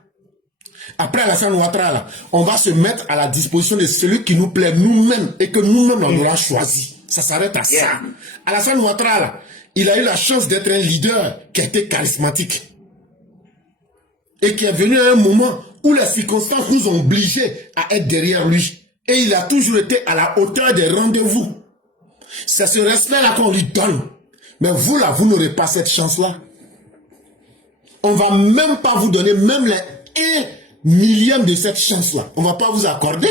Après Alassane Ouattara, là, on va se mettre à la disposition de celui qui nous plaît nous-mêmes et que nous-mêmes on aura choisi. Ça s'arrête à ça. Alassane Ouattara, là, il a eu la chance d'être un leader qui a été charismatique. Et qui est venu à un moment où les circonstances nous ont obligés à être derrière lui. Et il a toujours été à la hauteur des rendez-vous. C'est ce respect-là qu'on lui donne. Mais vous, là, vous n'aurez pas cette chance-là. On ne va même pas vous donner même les 1 millième de cette chance-là. On ne va pas vous accorder.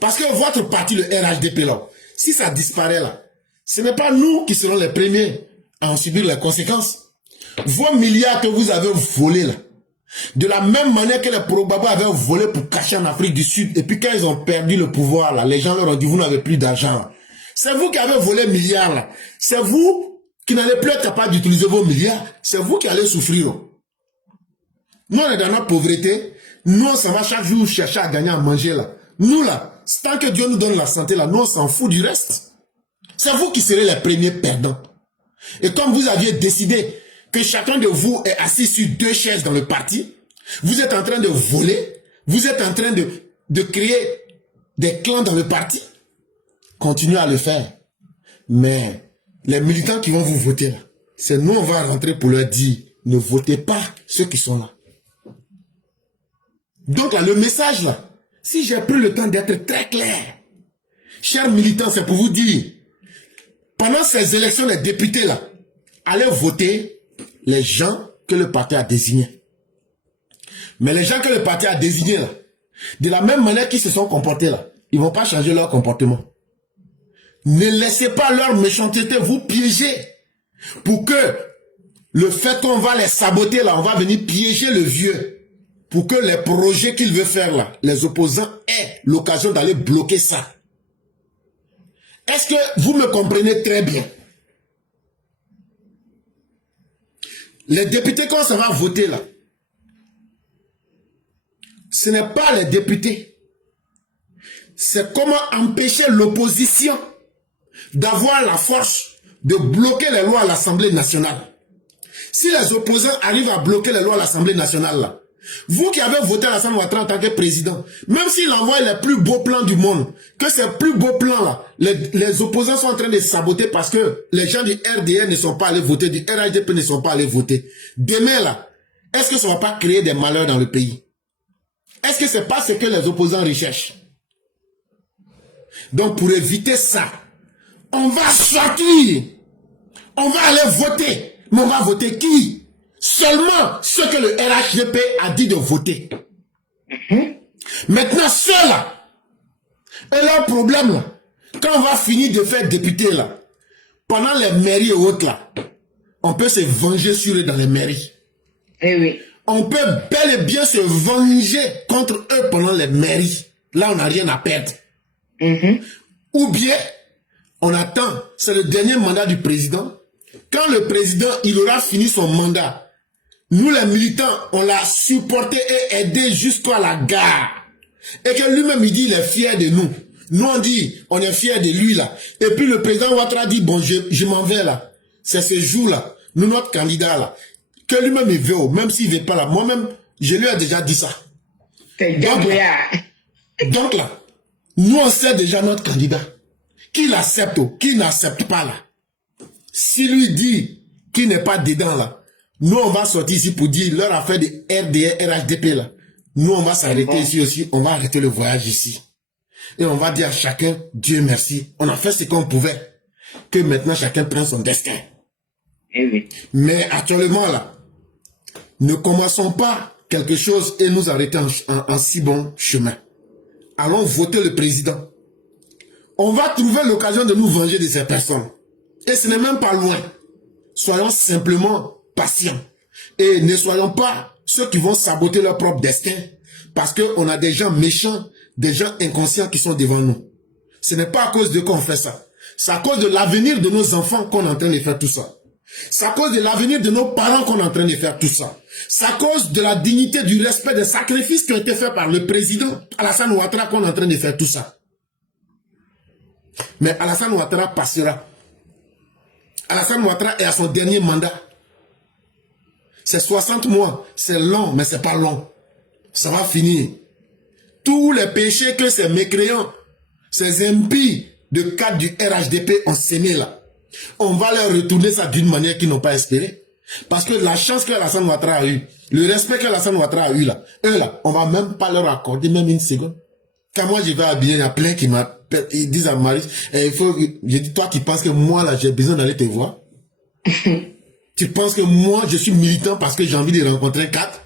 Parce que votre parti, le RHDP, là, si ça disparaît, là, ce n'est pas nous qui serons les premiers à en subir les conséquences. Vos milliards que vous avez volés, là, de la même manière que les Pro-Gbagbo avaient volé pour cacher en Afrique du Sud. Et puis quand ils ont perdu le pouvoir, là, les gens leur ont dit, vous n'avez plus d'argent. C'est vous qui avez volé milliards. Là. C'est vous qui n'allez plus être capable d'utiliser vos milliards. C'est vous qui allez souffrir. Nous, on est dans notre pauvreté. Nous, on s'en va chaque jour chercher à gagner à manger. Là. Nous, là, tant que Dieu nous donne la santé, là, nous, on s'en fout du reste. C'est vous qui serez les premiers perdants. Et comme vous aviez décidé que chacun de vous est assis sur 2 chaises dans le parti, vous êtes en train de voler, vous êtes en train de créer des clans dans le parti, continuez à le faire. Mais les militants qui vont vous voter là, c'est nous on va rentrer pour leur dire, ne votez pas ceux qui sont là. Donc là, le message là, si j'ai pris le temps d'être très clair, chers militants, c'est pour vous dire, pendant ces élections, les députés là, allez voter les gens que le parti a désignés. Mais les gens que le parti a désignés, là, de la même manière qu'ils se sont comportés, là, ils ne vont pas changer leur comportement. Ne laissez pas leur méchanceté vous piéger pour que le fait qu'on va les saboter, là, on va venir piéger le vieux pour que les projets qu'il veut faire, là, les opposants aient l'occasion d'aller bloquer ça. Est-ce que vous me comprenez très bien? Les députés, quand ça va voter, là, ce n'est pas les députés. C'est comment empêcher l'opposition d'avoir la force de bloquer les lois à l'Assemblée nationale. Si les opposants arrivent à bloquer les lois à l'Assemblée nationale, là, vous qui avez voté Alassane Ouattara en tant que président, même s'il envoie les plus beaux plans du monde, que ces plus beaux plans-là, les opposants sont en train de saboter parce que les gens du RDR ne sont pas allés voter, du RHDP ne sont pas allés voter. Demain, là, est-ce que ça ne va pas créer des malheurs dans le pays? Est-ce que ce n'est pas ce que les opposants recherchent? Donc, pour éviter ça, on va sortir. On va aller voter. Mais on va voter qui? Seulement ceux que le RHDP a dit de voter. Maintenant, ceux-là, et leur problème, là, quand on va finir de faire député, là, pendant les mairies et autres, là, on peut se venger sur eux dans les mairies. Eh oui. On peut bel et bien se venger contre eux pendant les mairies. Là, on n'a rien à perdre. Ou bien, on attend, c'est le dernier mandat du président. Quand le président, il aura fini son mandat, nous les militants, on l'a supporté et aidé jusqu'à la gare. Et que lui-même, il dit, il est fier de nous. Nous, on dit, on est fier de lui, là. Et puis le président Ouattara dit, bon, je m'en vais, là. C'est ce jour-là. Nous, notre candidat, là. Que lui-même, il veut, même s'il ne veut pas, là. Moi-même, je lui ai déjà dit ça. Donc là, nous, on sait déjà notre candidat. Qui l'accepte ou qui n'accepte pas, là. Si lui dit qu'il n'est pas dedans, là, nous, on va sortir ici pour dire leur affaire de RDR, RHDP, là. Nous, on va s'arrêter ici aussi. On va arrêter le voyage ici. Et on va dire à chacun, Dieu merci. On a fait ce qu'on pouvait. Que maintenant, chacun prenne son destin. Eh oui. Mais actuellement, là, ne commençons pas quelque chose et nous arrêter en si bon chemin. Allons voter le président. On va trouver l'occasion de nous venger de ces personnes. Et ce n'est même pas loin. Soyons simplement patients. Et ne soyons pas ceux qui vont saboter leur propre destin. Parce qu'on a des gens méchants, des gens inconscients qui sont devant nous. Ce n'est pas à cause de qu'on fait ça. C'est à cause de l'avenir de nos enfants qu'on est en train de faire tout ça. C'est à cause de l'avenir de nos parents qu'on est en train de faire tout ça. C'est à cause de la dignité, du respect, des sacrifices qui ont été faits par le président Alassane Ouattara qu'on est en train de faire tout ça. Mais Alassane Ouattara passera. Alassane Ouattara est à son dernier mandat. C'est 60 mois. C'est long, mais c'est pas long. Ça va finir. Tous les péchés que ces mécréants, ces impies de cadre du RHDP ont sémé là, on va leur retourner ça d'une manière qu'ils n'ont pas espéré. Parce que la chance que Alassane Ouattara a eu, le respect que Alassane Ouattara a eu là, eux là, on va même pas leur accorder même une seconde. Quand moi je vais habiller, il y a plein qui m'appellent, ils disent à Marie, il faut, je dis, toi qui penses que moi là, j'ai besoin d'aller te voir. Tu penses que moi, je suis militant parce que j'ai envie de rencontrer 4?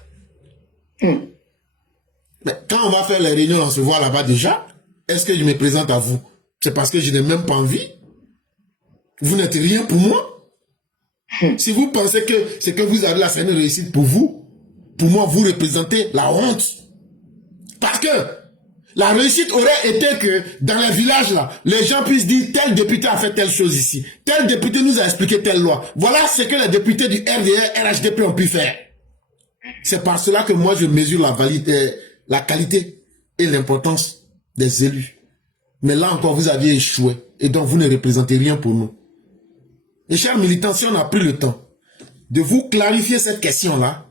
Mais quand on va faire les réunions, on se voit là-bas déjà, est-ce que je me présente à vous? C'est parce que je n'ai même pas envie. Vous n'êtes rien pour moi. Si vous pensez que ce que vous avez là, c'est une réussite pour vous, pour moi, vous représentez la honte. Parce que la réussite aurait été que dans les villages là, les gens puissent dire tel député a fait telle chose ici. Tel député nous a expliqué telle loi. Voilà ce que les députés du RDR, RHDP ont pu faire. C'est par cela que moi je mesure la qualité et l'importance des élus. Mais là encore, vous aviez échoué. Et donc vous ne représentez rien pour nous. Et chers militants, si on a pris le temps de vous clarifier cette question-là,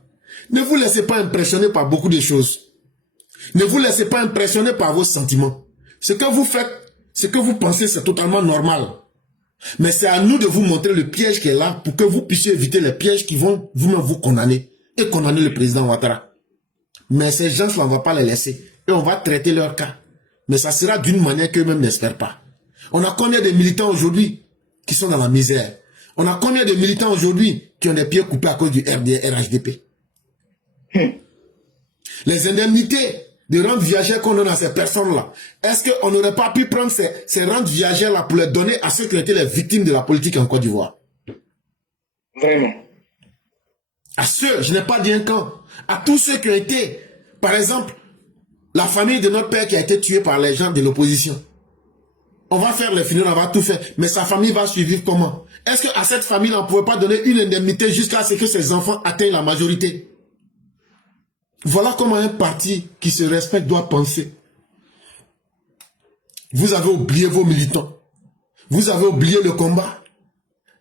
ne vous laissez pas impressionner par beaucoup de choses. Ne vous laissez pas impressionner par vos sentiments. Ce que vous faites, ce que vous pensez, c'est totalement normal. Mais c'est à nous de vous montrer le piège qui est là pour que vous puissiez éviter les pièges qui vont vous-même vous condamner et condamner le président Ouattara. Mais ces gens-là, on ne va pas les laisser. Et on va traiter leur cas. Mais ça sera d'une manière qu'eux-mêmes n'espèrent pas. On a combien de militants aujourd'hui qui sont dans la misère? On a combien de militants aujourd'hui qui ont des pieds coupés à cause du RDR, RHDP? Les indemnités de rente viagère qu'on donne à ces personnes-là, est-ce qu'on n'aurait pas pu prendre ces rentes viagères-là pour les donner à ceux qui ont été les victimes de la politique en Côte d'Ivoire? Vraiment. À ceux, je n'ai pas dit un camp, à tous ceux qui ont été, par exemple, la famille de notre père qui a été tuée par les gens de l'opposition. On va faire les finales, on va tout faire, mais sa famille va survivre comment? Est-ce qu'à cette famille, on ne pouvait pas donner une indemnité jusqu'à ce que ses enfants atteignent la majorité? Voilà comment un parti qui se respecte doit penser. Vous avez oublié vos militants. Vous avez oublié le combat.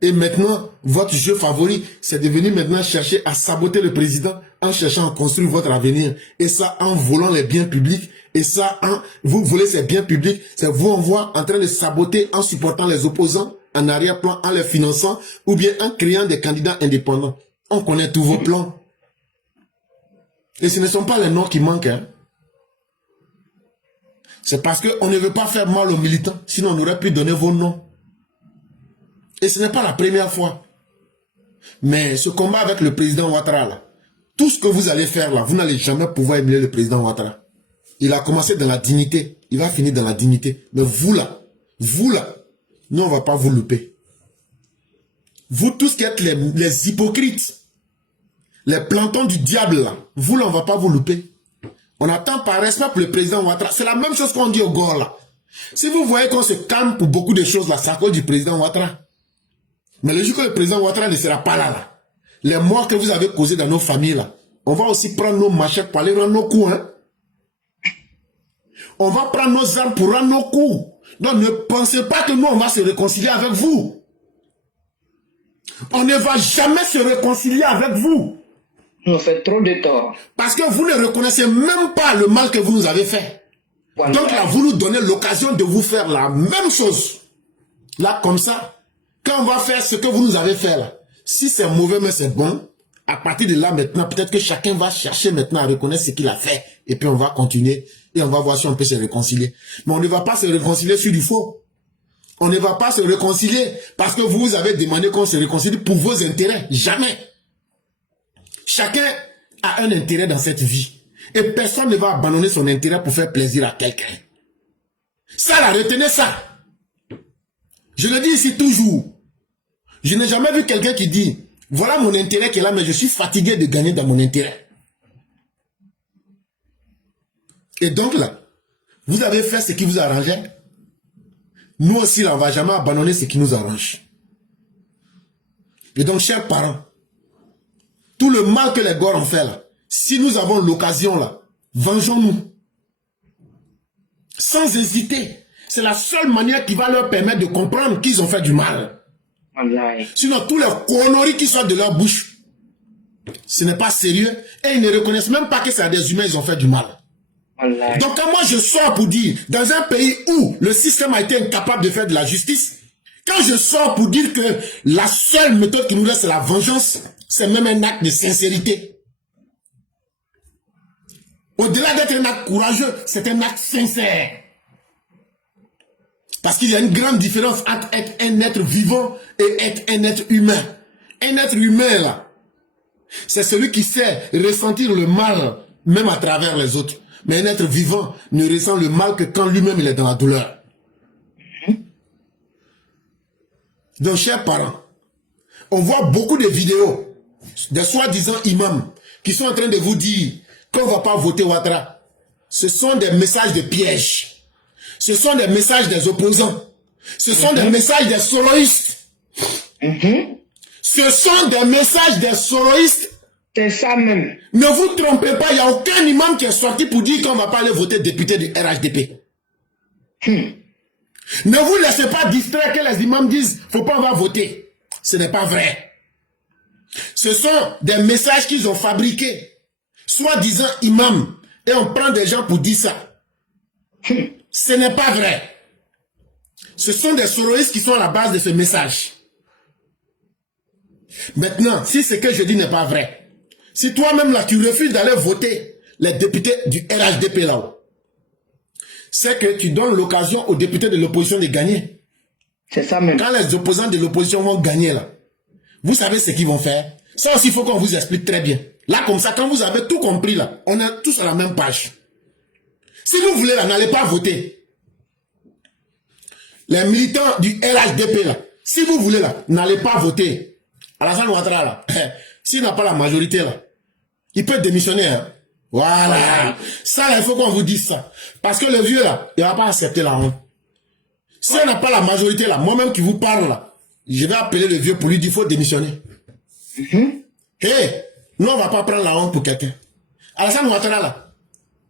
Et maintenant, votre jeu favori, c'est de venir maintenant chercher à saboter le président en cherchant à construire votre avenir. Et ça, en volant les biens publics. Et ça, vous volez ces biens publics. C'est vous, on voit, en train de saboter en supportant les opposants, en arrière-plan, en les finançant, ou bien en créant des candidats indépendants. On connaît tous vos plans. Et ce ne sont pas les noms qui manquent. Hein. C'est parce qu'on ne veut pas faire mal aux militants. Sinon, on aurait pu donner vos noms. Et ce n'est pas la première fois. Mais ce combat avec le président Ouattara, là, tout ce que vous allez faire là, vous n'allez jamais pouvoir émuler le président Ouattara. Il a commencé dans la dignité. Il va finir dans la dignité. Mais vous là, nous on ne va pas vous louper. Vous tous qui êtes les hypocrites, les plantons du diable là, vous là on ne va pas vous louper. On attend par respect pour le président Ouattara. C'est la même chose qu'on dit au Gor là. Si vous voyez qu'on se calme pour beaucoup de choses là, c'est à cause du président Ouattara. Mais le jour que le président Ouattara ne sera pas là, les morts que vous avez causés dans nos familles là, on va aussi prendre nos machettes pour aller rendre nos coups. Hein? On va prendre nos armes pour rendre nos coups. Donc ne pensez pas que nous on va se réconcilier avec vous. On ne va jamais se réconcilier avec vous. Vous faites trop de tort. Parce que vous ne reconnaissez même pas le mal que vous nous avez fait. Voilà. Donc là, vous nous donnez l'occasion de vous faire la même chose. Là, comme ça, quand on va faire ce que vous nous avez fait là, si c'est mauvais mais c'est bon, à partir de là maintenant, peut-être que chacun va chercher maintenant à reconnaître ce qu'il a fait. Et puis on va continuer et on va voir si on peut se réconcilier. Mais on ne va pas se réconcilier sur du faux. On ne va pas se réconcilier parce que vous avez demandé qu'on se réconcilie pour vos intérêts. Jamais. Chacun a un intérêt dans cette vie. Et personne ne va abandonner son intérêt pour faire plaisir à quelqu'un. Ça, là, retenez ça. Je le dis ici toujours. Je n'ai jamais vu quelqu'un qui dit, voilà mon intérêt qui est là, mais je suis fatigué de gagner dans mon intérêt. Et donc là, vous avez fait ce qui vous arrangeait. Nous aussi, là, on ne va jamais abandonner ce qui nous arrange. Et donc, chers parents, tout le mal que les Gor ont fait là, si nous avons l'occasion là, vengeons-nous. Sans hésiter. C'est la seule manière qui va leur permettre de comprendre qu'ils ont fait du mal. Sinon, tous les conneries qui sortent de leur bouche, ce n'est pas sérieux. Et ils ne reconnaissent même pas que c'est à des humains ils ont fait du mal. Donc quand moi je sors pour dire, dans un pays où le système a été incapable de faire de la justice, quand je sors pour dire que la seule méthode qui nous reste c'est la vengeance, c'est même un acte de sincérité. Au-delà d'être un acte courageux, c'est un acte sincère. Parce qu'il y a une grande différence entre être un être vivant et être un être humain. Un être humain là, c'est celui qui sait ressentir le mal même à travers les autres. Mais un être vivant ne ressent le mal que quand lui-même il est dans la douleur. Donc, chers parents, on voit beaucoup de vidéos de soi-disant imams qui sont en train de vous dire qu'on ne va pas voter Ouattara. Ce sont des messages de piège. Ce sont des messages des opposants. Ce sont des messages des soloistes. Ce sont des messages des soloistes. C'est ça même. Ne vous trompez pas, il n'y a aucun imam qui est sorti pour dire qu'on ne va pas aller voter député du RHDP. Ne vous laissez pas distraire que les imams disent « faut pas on va voter ». Ce n'est pas vrai. Ce sont des messages qu'ils ont fabriqués, soi-disant imams, et on prend des gens pour dire ça. Ce n'est pas vrai. Ce sont des soloistes qui sont à la base de ce message. Maintenant, si ce que je dis n'est pas vrai, si toi-même là tu refuses d'aller voter les députés du RHDP là-haut, c'est que tu donnes l'occasion aux députés de l'opposition de gagner. C'est ça même. Quand les opposants de l'opposition vont gagner là, Vous savez ce qu'ils vont faire? Ça aussi, il faut qu'on vous explique très bien. Là, comme ça, quand vous avez tout compris, là, on est tous à la même page. Si vous voulez, là, n'allez pas voter. Les militants du RHDP, là, si vous voulez, là, n'allez pas voter. Alassane Ouattara, là, s'il n'a pas la majorité, là, il peut démissionner. Hein. Voilà. Ça, là, il faut qu'on vous dise ça. Parce que le vieux, là, il ne va pas accepter la honte. Si on n'a pas la majorité, là, moi-même qui vous parle, là, je vais appeler le vieux pour lui dire qu'il faut démissionner. Hey, nous, on ne va pas prendre la honte pour quelqu'un. Alassane Ouattara, là,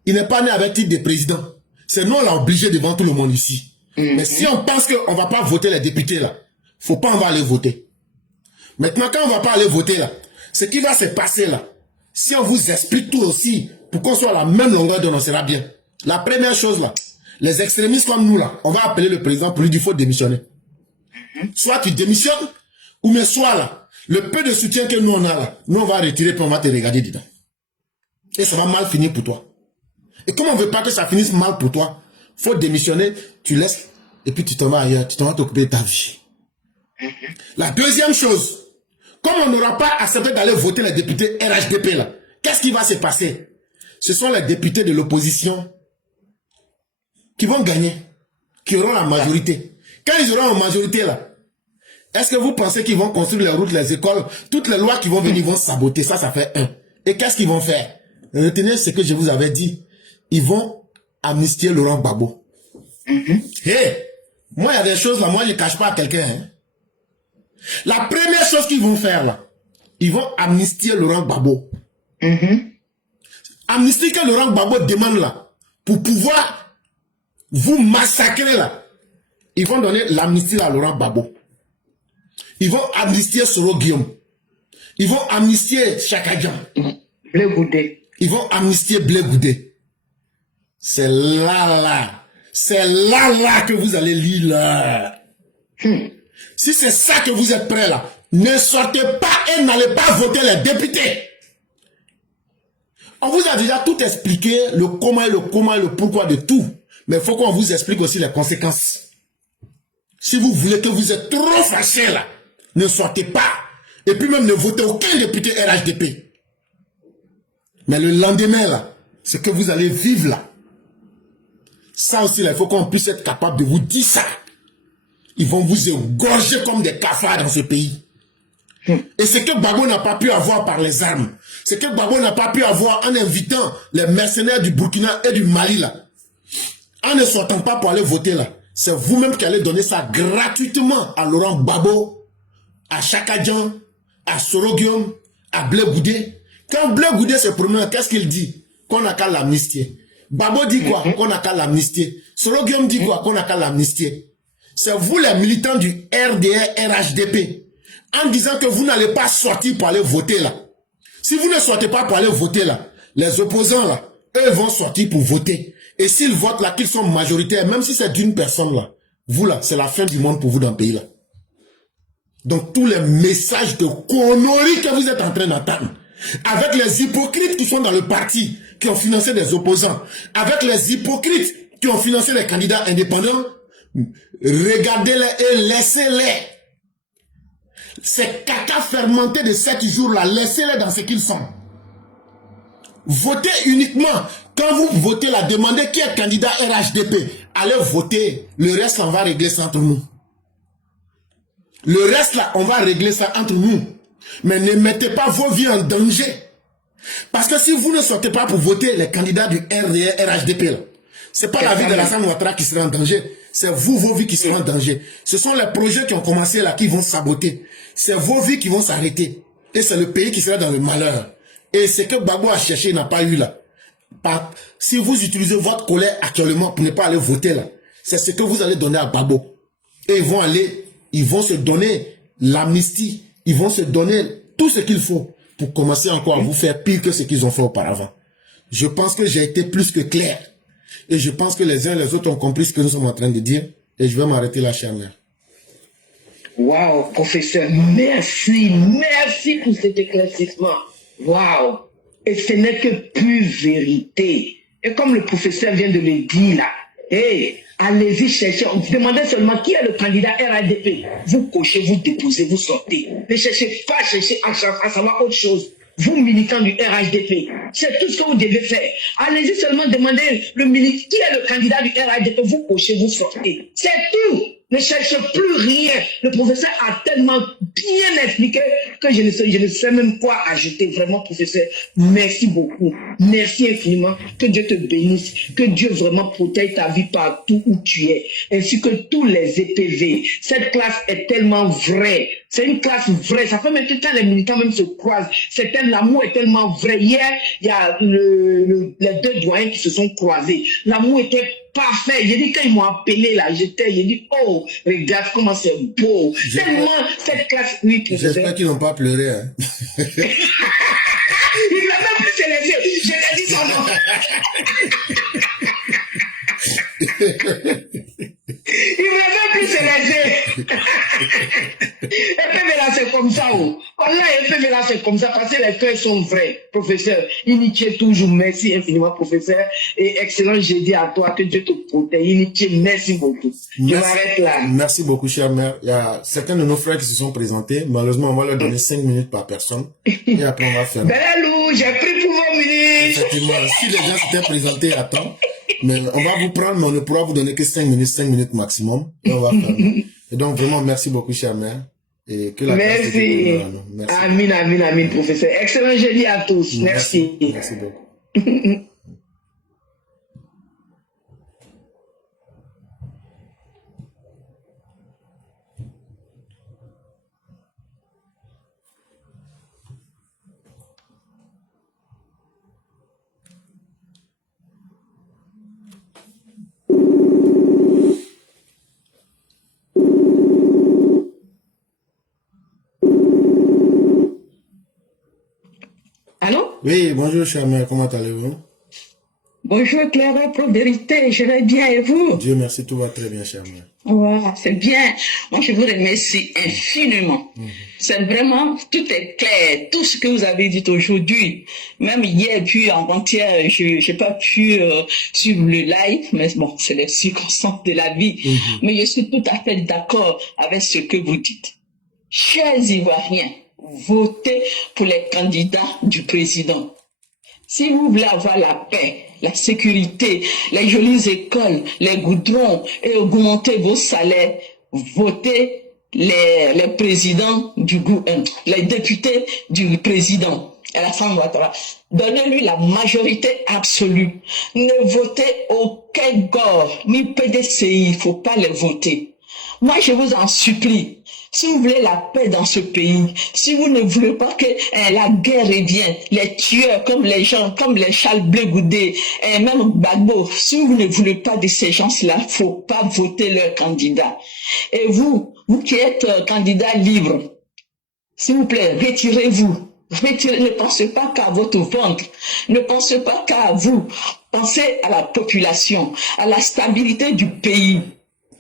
il n'est pas né avec titre de président. C'est nous, on l'a obligé devant tout le monde ici. Mais si on pense qu'on ne va pas voter les députés, là, faut pas, on va aller voter. Maintenant, quand on ne va pas aller voter, là, ce qui va se passer, là, si on vous explique tout aussi, pour qu'on soit à la même longueur d'onde, on sera bien. La première chose, là, les extrémistes comme nous, là, on va appeler le président pour lui dire qu'il faut démissionner. Soit tu démissionnes, ou mais soit, là, le peu de soutien que nous, on a, là, nous, on va retirer puis on va te regarder dedans. Et ça va mal finir pour toi. Et comme on ne veut pas que ça finisse mal pour toi, faut démissionner, tu laisses, et puis tu t'en vas ailleurs, tu t'en vas t'occuper de ta vie. La deuxième chose, comme on n'aura pas accepté d'aller voter les députés RHDP là, qu'est-ce qui va se passer? Ce sont les députés de l'opposition qui vont gagner, qui auront la majorité. Quand ils auront la majorité là, est-ce que vous pensez qu'ils vont construire les routes, les écoles, toutes les lois qui vont venir vont saboter? Ça fait un. Et qu'est-ce qu'ils vont faire? Retenez ce que je vous avais dit. Ils vont amnistier Laurent Gbagbo. Hey, moi il y a des choses là, moi je ne cache pas à quelqu'un. Hein. La première chose qu'ils vont faire là, ils vont amnistier Laurent Gbagbo. Amnistie que Laurent Gbagbo demande là, pour pouvoir vous massacrer là, ils vont donner l'amnistie à Laurent Gbagbo. Ils vont amnistier Soro Guillaume. Ils vont amnistier Chakadjan. Blé Goudé. Ils vont amnistier Blé Goudé. C'est là. C'est là que vous allez lire là. Si c'est ça que vous êtes prêts là, ne sortez pas et n'allez pas voter les députés. On vous a déjà tout expliqué, le comment et le pourquoi de tout. Mais il faut qu'on vous explique aussi les conséquences. Si vous voulez que vous êtes trop fâchés là, ne sortez pas. Et puis même ne votez aucun député RHDP. Mais le lendemain là, ce que vous allez vivre là, ça aussi là, il faut qu'on puisse être capable de vous dire ça. Ils vont vous égorger comme des cafards dans ce pays. Et ce que Gbagbo n'a pas pu avoir par les armes, ce que Gbagbo n'a pas pu avoir en invitant les mercenaires du Burkina et du Mali là, en ne sortant pas pour aller voter là, c'est vous-même qui allez donner ça gratuitement à Laurent Gbagbo, à Chakadjan, à Soro Guillaume, à Blé Goudé. Quand Blé Goudé se promène, qu'est-ce qu'il dit? Qu'on n'a qu'à l'amnistier. Gbagbo dit quoi? Qu'on n'a qu'à l'amnistier. Soro Guillaume dit quoi? Qu'on n'a qu'à l'amnistier. C'est vous les militants du RDR RHDP, en disant que vous n'allez pas sortir pour aller voter là. Si vous ne sortez pas pour aller voter là, les opposants là, eux vont sortir pour voter. Et s'ils votent là, qu'ils sont majoritaires, même si c'est d'une personne là, vous là, c'est la fin du monde pour vous dans le pays là. Donc tous les messages de conneries que vous êtes en train d'entendre, avec les hypocrites qui sont dans le parti, qui ont financé des opposants, avec les hypocrites qui ont financé les candidats indépendants, regardez-les et laissez-les. Ces caca fermentés de 7 jours là, laissez-les dans ce qu'ils sont. Votez uniquement. Quand vous votez là, demandez qui est candidat RHDP. Allez voter. Le reste, on va régler ça entre nous. Le reste là, on va régler ça entre nous. Mais ne mettez pas vos vies en danger. Parce que si vous ne sortez pas pour voter les candidats du RDR, RHDP là, c'est pas la vie de Alassane Ouattara qui sera en danger. C'est vous, vos vies qui seront en danger. Ce sont les projets qui ont commencé là qui vont saboter. C'est vos vies qui vont s'arrêter. Et c'est le pays qui sera dans le malheur. Et ce que Gbagbo a cherché, il n'a pas eu là. Si vous utilisez votre colère actuellement pour ne pas aller voter là, c'est ce que vous allez donner à Gbagbo. Et ils vont se donner l'amnistie. Ils vont se donner tout ce qu'il faut pour commencer encore à vous faire pire que ce qu'ils ont fait auparavant. Je pense que j'ai été plus que clair. Et je pense que les uns et les autres ont compris ce que nous sommes en train de dire. Et je vais m'arrêter là, chère mère. Waouh, professeur, merci. Merci pour cet éclaircissement. Waouh. Et ce n'est que pure vérité. Et comme le professeur vient de le dire là, Hey, allez-y chercher. Demandez seulement qui est le candidat RADP. Vous cochez, vous déposez, vous sortez. Ne cherchez pas à savoir autre chose. Vous, militants du RHDP, c'est tout ce que vous devez faire. Allez-y seulement demander qui est le candidat du RHDP. Vous cochez, vous sortez. C'est tout. Ne cherchez plus rien. Le professeur a tellement bien expliqué que je ne sais même quoi ajouter. Vraiment, professeur, merci beaucoup. Merci infiniment. Que Dieu te bénisse. Que Dieu vraiment protège ta vie partout où tu es. Ainsi que tous les EPV. Cette classe est tellement vraie. C'est une classe vraie. Ça fait même que quand les militants même se croisent, l'amour est tellement vrai. Hier, il y a les deux doyens qui se sont croisés. L'amour était parfait. J'ai dit, quand ils m'ont appelé là, j'ai dit, oh, regarde comment c'est beau. Tellement cette classe, oui, j'espère qu'ils n'ont pas pleuré. Hein. Il n'a même plus ses les yeux. Je t'ai dit son nom. Il ne m'a même plus ses les yeux. Et puis là, c'est comme ça. Voilà, et puis là, c'est comme ça, parce que les cœurs sont vrais, professeur. Initié toujours, merci infiniment, professeur. Et excellent jeudi à toi, que Dieu te protège. Initié, merci beaucoup. Je m'arrête là. Merci beaucoup, chère mère. Il y a certains de nos frères qui se sont présentés. Malheureusement, on va leur donner 5 minutes par personne. Et après, on va faire. Belou, j'ai pris pour vos minutes. Effectivement, si les gens s'étaient présentés à temps, mais on va vous prendre, mais on ne pourra vous donner que 5 minutes maximum. Et on va faire. Et donc, vraiment, merci beaucoup, chère mère. Et que la merci. Merci. Amin, amin, amin, professeur. Excellent jeudi à tous. Merci. Merci beaucoup. Allô? Oui, bonjour, chère mère, comment allez-vous? Bonjour, Clara, Prospérité, je vais bien et vous? Dieu merci, tout va très bien, chère mère. Wow, c'est bien. Moi, je vous remercie infiniment. C'est vraiment, tout est clair, tout ce que vous avez dit aujourd'hui. Même hier, puis avant-hier, je n'ai pas pu suivre le live, mais bon, c'est les circonstances de la vie. Mais je suis tout à fait d'accord avec ce que vous dites. Chers Ivoiriens, votez pour les candidats du président. Si vous voulez avoir la paix, la sécurité, les jolies écoles, les goudrons et augmenter vos salaires, votez les présidents les députés du président. Alassane Ouattara. Donnez-lui la majorité absolue. Ne votez aucun gore, ni PDCI, il ne faut pas les voter. Moi, je vous en supplie. Si vous voulez la paix dans ce pays, si vous ne voulez pas que la guerre revienne, les tueurs comme les gens, comme les Charles Blé Goudé, et même Gbagbo, si vous ne voulez pas de ces gens-là, il ne faut pas voter leur candidat. Et vous qui êtes candidat libre, s'il vous plaît, retirez-vous. Ne pensez pas qu'à votre ventre, ne pensez pas qu'à vous, pensez à la population, à la stabilité du pays.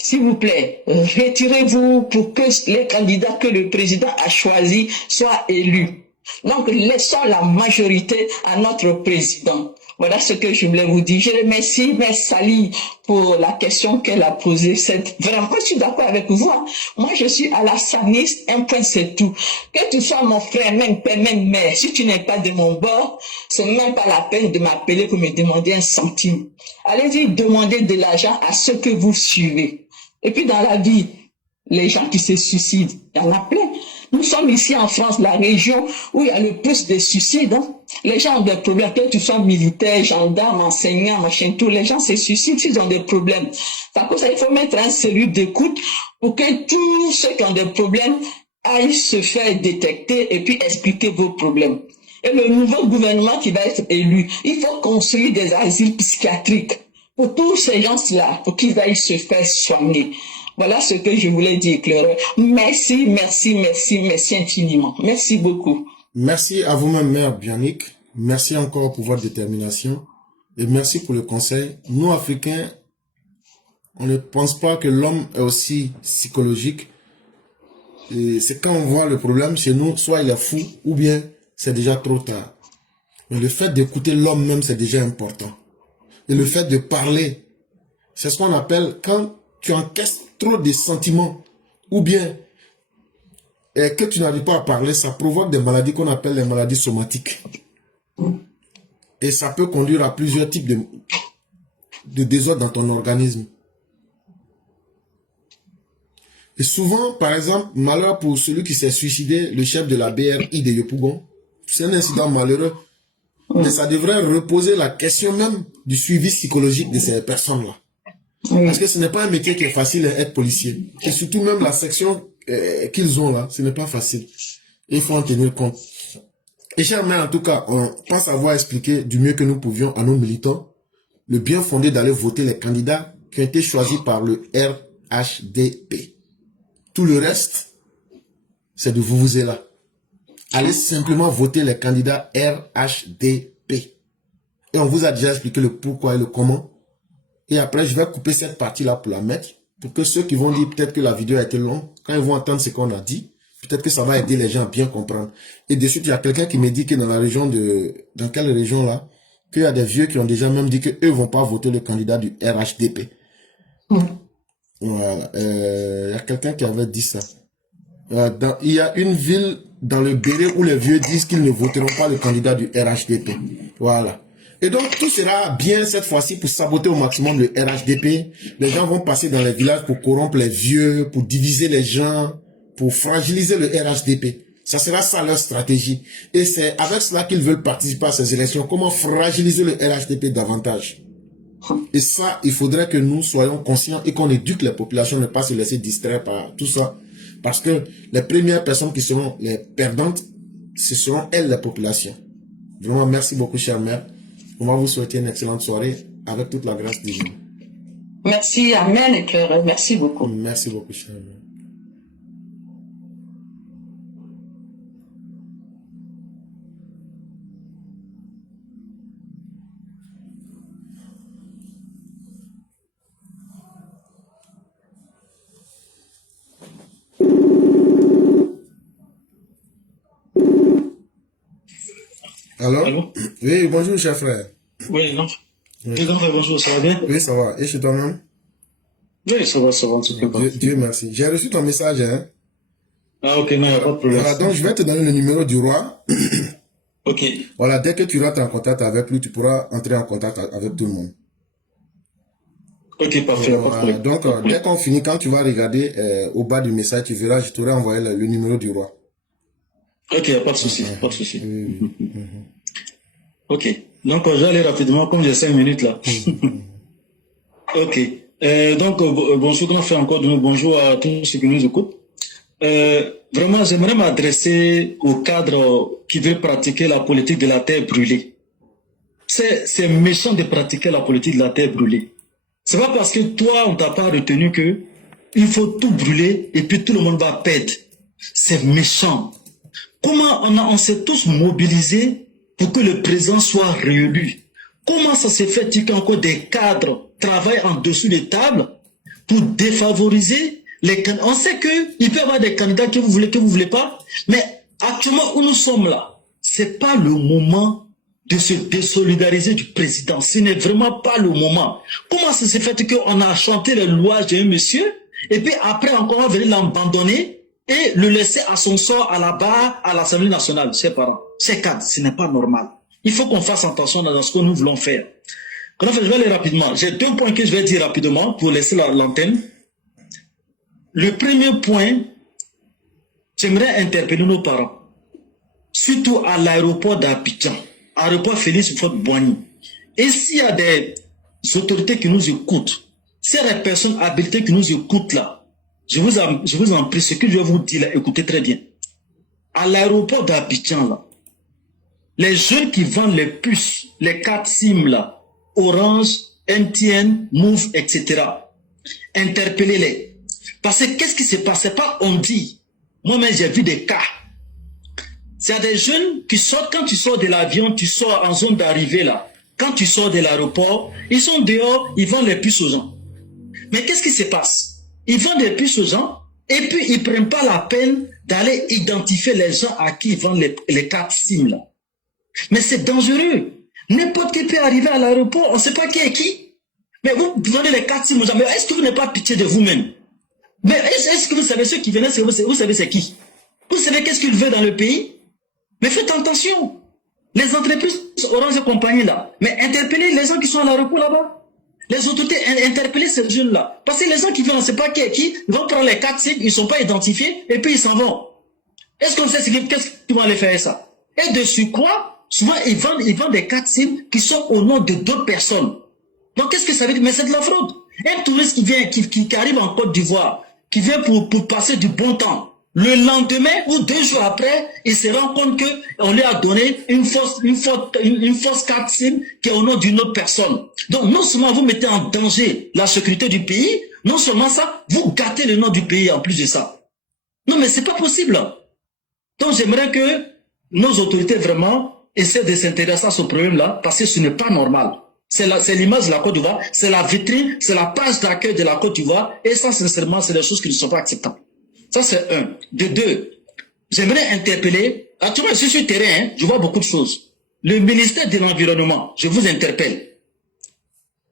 S'il vous plaît, retirez-vous pour que les candidats que le président a choisis soient élus. Donc, laissons la majorité à notre président. Voilà ce que je voulais vous dire. Je remercie Mère Sali pour la question qu'elle a posée. Vraiment, je suis d'accord avec vous. Hein. Moi, je suis alassaniste, un point c'est tout. Que tu sois mon frère, même père, même mère, si tu n'es pas de mon bord, c'est même pas la peine de m'appeler pour me demander un centime. Allez-y demander de l'argent à ceux que vous suivez. Et puis dans la vie, les gens qui se suicident, il y en a plein. Nous sommes ici en France, la région où il y a le plus de suicides. Hein. Les gens ont des problèmes, que tu sois militaire, gendarme, enseignant, machin, tout, les gens se suicident s'ils ont des problèmes. C'est pour ça qu'il faut mettre un cellule d'écoute pour que tous ceux qui ont des problèmes aillent se faire détecter et puis expliquer vos problèmes. Et le nouveau gouvernement qui va être élu, il faut construire des asiles psychiatriques pour tous ces gens-là, pour qu'ils aillent se faire soigner. Voilà ce que je voulais dire, Claire. Merci, merci, merci, merci infiniment. Merci beaucoup. Merci à vous-même, Mère Bianique. Merci encore pour votre détermination. Et merci pour le conseil. Nous, Africains, on ne pense pas que l'homme est aussi psychologique. Et c'est quand on voit le problème chez nous, soit il est fou, ou bien c'est déjà trop tard. Mais le fait d'écouter l'homme même, c'est déjà important. Et le fait de parler, C'est ce qu'on appelle quand tu encaisses trop de sentiments ou bien que tu n'arrives pas à parler, ça provoque des maladies qu'on appelle les maladies somatiques. Et ça peut conduire à plusieurs types de désordres dans ton organisme. Et souvent, par exemple, malheur pour celui qui s'est suicidé, le chef de la BRI de Yopougon, c'est un incident malheureux. Mais ça devrait reposer la question même du suivi psychologique de ces personnes-là. Parce que ce n'est pas un métier qui est facile à être policier. Et surtout même la section qu'ils ont là, ce n'est pas facile. Et il faut en tenir compte. Et chers mains, en tout cas, on pense avoir expliqué du mieux que nous pouvions à nos militants le bien fondé d'aller voter les candidats qui ont été choisis par le RHDP. Tout le reste, c'est de vous là. Allez simplement voter les candidats RHDP. Et on vous a déjà expliqué le pourquoi et le comment. Et après, je vais couper cette partie-là pour la mettre. Pour que ceux qui vont dire peut-être que la vidéo a été longue, quand ils vont entendre ce qu'on a dit, peut-être que ça va aider les gens à bien comprendre. Et de suite, il y a quelqu'un qui me dit que dans la région de... Dans quelle région là? Qu'il y a des vieux qui ont déjà même dit qu'eux vont pas voter le candidat du RHDP. Voilà. Il y a quelqu'un qui avait dit ça. Il y a une ville dans le Béret où les vieux disent qu'ils ne voteront pas le candidat du RHDP. Voilà. Et donc, tout sera bien cette fois-ci pour saboter au maximum le RHDP. Les gens vont passer dans les villages pour corrompre les vieux, pour diviser les gens, pour fragiliser le RHDP. Ça sera ça leur stratégie. Et c'est avec cela qu'ils veulent participer à ces élections. Comment fragiliser le RHDP davantage. Et ça, il faudrait que nous soyons conscients et qu'on éduque les populations, ne pas se laisser distraire par tout ça. Parce que les premières personnes qui seront les perdantes, ce seront elles, les populations. Vraiment, merci beaucoup, chère mère. On va vous souhaiter une excellente soirée avec toute la grâce divine. Merci, amen, éclaireur. Merci beaucoup. Merci beaucoup, chère mère. Alors? Allô? Oui, bonjour, cher frère. Oui, non. Oui. Grand frère, bonjour, ça va bien? Oui, ça va. Et chez toi-même? Oui, ça va, en tout cas. Dieu merci. J'ai reçu ton message, hein? Ah, ok, non, il n'y a pas de problème. Voilà, donc je vais te donner le numéro du roi. Ok. Voilà, dès que tu rentres en contact avec lui, tu pourras entrer en contact avec tout le monde. Ok, parfait, Voilà, pas de problème. donc, dès qu'on finit, quand tu vas regarder au bas du message, tu verras, je t'aurai envoyé le numéro du roi. Ok, il n'y a pas de souci, pas de souci. Oui. Ok. Donc, je vais aller rapidement, comme j'ai 5 minutes là. Ok. Donc, bonjour, grand frère, encore de nous, bonjour à tous ceux qui nous écoutent. Vraiment, j'aimerais m'adresser au cadre qui veut pratiquer la politique de la terre brûlée. C'est méchant de pratiquer la politique de la terre brûlée. C'est pas parce que toi, on t'a pas retenu que il faut tout brûler et puis tout le monde va perdre. C'est méchant. Comment on s'est tous mobilisés pour que le président soit réélu? Comment ça se fait qu'encore des cadres travaillent en dessous des tables pour défavoriser les candidats? On sait qu'il peut y avoir des candidats que vous voulez pas, mais actuellement où nous sommes là, c'est pas le moment de se désolidariser du président. Ce n'est vraiment pas le moment. Comment ça s'est fait qu'on a chanté les louanges d'un monsieur et puis après encore on va venir l'abandonner et le laisser à son sort à la barre à l'Assemblée nationale, ses parents, ses cadres? Ce n'est pas normal. Il faut qu'on fasse attention dans ce que nous voulons faire. Je vais aller rapidement. J'ai 2 points que je vais dire rapidement pour laisser l'antenne. Le premier point, j'aimerais interpeller nos parents, surtout à l'aéroport d'Abidjan, aéroport Félix Houphouët-Boigny. Et s'il y a des autorités qui nous écoutent, s'il y a des personnes habilitées qui nous écoutent là, je vous en prie, ce que je vais vous dire là, écoutez très bien. À l'aéroport d'Abidjan là, les jeunes qui vendent les puces, les 4 SIM là, Orange, MTN, Move, etc., interpellez-les. Parce que qu'est-ce qui se passe? C'est pas on dit. Moi-même, j'ai vu des cas. C'est des jeunes qui sortent, quand tu sors de l'avion, tu sors en zone d'arrivée là. Quand tu sors de l'aéroport, ils sont dehors, ils vendent les puces aux gens. Mais qu'est-ce qui se passe? Ils vendent des puces aux gens et puis ils ne prennent pas la peine d'aller identifier les gens à qui ils vendent les 4 SIM là. Mais c'est dangereux. N'importe qui peut arriver à l'aéroport, on ne sait pas qui est qui. Mais vous vendez les 4 cimes aux gens. Mais est-ce que vous n'avez pas pitié de vous-même? Mais est-ce que vous savez ceux qui venaient, vous savez c'est qui? Vous savez qu'est-ce qu'ils veulent dans le pays? Mais faites attention. Les entreprises Orange et compagnie là, mais interpellez les gens qui sont à la recours là-bas. Les autorités, interpellez ces jeunes-là. Parce que les gens qui viennent, on ne sait pas qui est qui, ils vont prendre les 4 sites, ils ne sont pas identifiés, et puis ils s'en vont. Est-ce qu'on sait qu'est-ce qu'ils vont aller faire ça? Et de surcroît, souvent ils vendent des 4 sites qui sont au nom de d'autres personnes. Donc qu'est-ce que ça veut dire? Mais c'est de la fraude. Un touriste qui vient, qui arrive en Côte d'Ivoire, qui vient pour passer du bon temps, le lendemain ou 2 jours après, il se rend compte qu'on lui a donné une fausse carte SIM qui est au nom d'une autre personne. Donc non seulement vous mettez en danger la sécurité du pays, non seulement ça, vous gâtez le nom du pays en plus de ça. Non mais c'est pas possible. Donc j'aimerais que nos autorités vraiment essaient de s'intéresser à ce problème-là parce que ce n'est pas normal. C'est l'image de la Côte d'Ivoire, c'est la vitrine, c'est la page d'accueil de la Côte d'Ivoire et ça sincèrement c'est des choses qui ne sont pas acceptables. Ça, c'est un. De deux, j'aimerais interpeller, actuellement, je suis sur le terrain, hein, je vois beaucoup de choses. Le ministère de l'Environnement, je vous interpelle.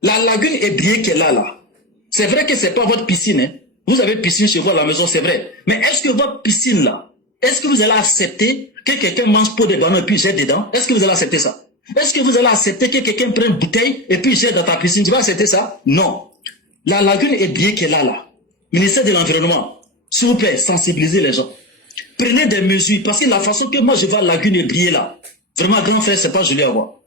La lagune ébriée qui est là. C'est vrai que c'est pas votre piscine, hein. Vous avez piscine chez vous à la maison, c'est vrai. Mais est-ce que votre piscine là, est-ce que vous allez accepter que quelqu'un mange pot de ballon et puis jette dedans? Est-ce que vous allez accepter ça? Est-ce que vous allez accepter que quelqu'un prenne une bouteille et puis jette dans ta piscine? Tu vas accepter ça? Non. La lagune ébriée qui est là. Ministère de l'Environnement. S'il vous plaît, sensibilisez les gens. Prenez des mesures, parce que la façon que moi je vois la lagune ébriée là, vraiment grand frère, c'est pas joli à voir.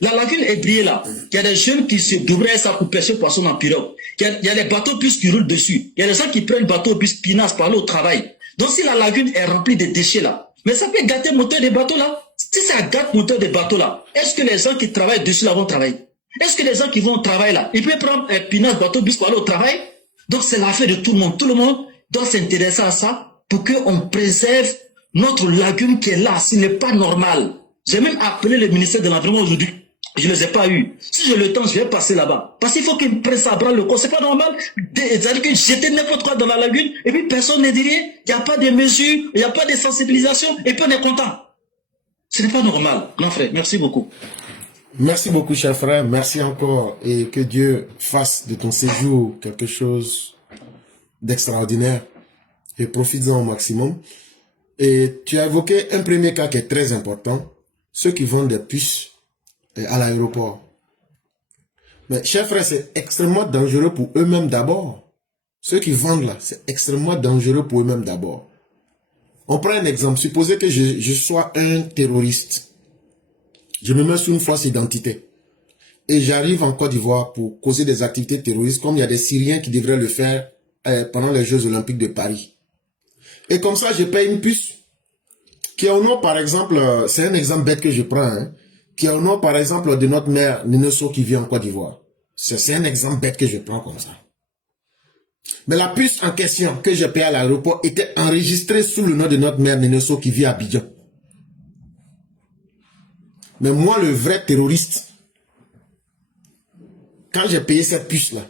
La lagune ébriée là, il y a des jeunes qui se devraient ça pour pêcher poisson en pirogue. Il y a des bateaux plus qui roulent dessus. Il y a des gens qui prennent bateau plus pinasse pour aller au travail. Donc si la lagune est remplie de déchets là, mais ça peut gâter le moteur des bateaux là. Si ça gâte le moteur des bateaux là, est-ce que les gens qui travaillent dessus là vont travailler? Est-ce que les gens qui vont au travail là, ils peuvent prendre un pinasse bateau plus pour aller au travail? Donc c'est l'affaire de tout le monde. Tout le monde doit s'intéresser à ça pour qu'on préserve notre lagune qui est là. Ce n'est pas normal. J'ai même appelé le ministère de l'Environnement aujourd'hui. Je ne les ai pas eus. Si j'ai le temps, je vais passer là-bas. Parce qu'il faut qu'ils me prennent ça à bras le corps. C'est pas normal. C'est-à-dire que jeter n'importe quoi dans la lagune et puis personne ne dit rien. Il n'y a pas de mesures, il n'y a pas de sensibilisation et puis on est content. Ce n'est pas normal. Non, frère, merci beaucoup. Merci beaucoup, cher frère. Merci encore. Et que Dieu fasse de ton séjour quelque chose d'extraordinaire et profites-en au maximum. Et tu as évoqué un premier cas qui est très important, ceux qui vendent des puces à l'aéroport. Mais cher frère, c'est extrêmement dangereux pour eux-mêmes d'abord. Ceux qui vendent là, c'est extrêmement dangereux pour eux-mêmes d'abord. On prend un exemple, supposez que je sois un terroriste. Je me mets sous une fausse identité. Et j'arrive en Côte d'Ivoire pour causer des activités terroristes comme il y a des Syriens qui devraient le faire pendant les Jeux Olympiques de Paris. Et comme ça, je paye une puce qui est au nom, par exemple, c'est un exemple bête que je prends, hein, qui est au nom, par exemple, de notre mère Ninesso qui vit en Côte d'Ivoire. C'est un exemple bête que je prends comme ça. Mais la puce en question que j'ai payée à l'aéroport était enregistrée sous le nom de notre mère Ninesso qui vit à Abidjan. Mais moi, le vrai terroriste, quand j'ai payé cette puce-là,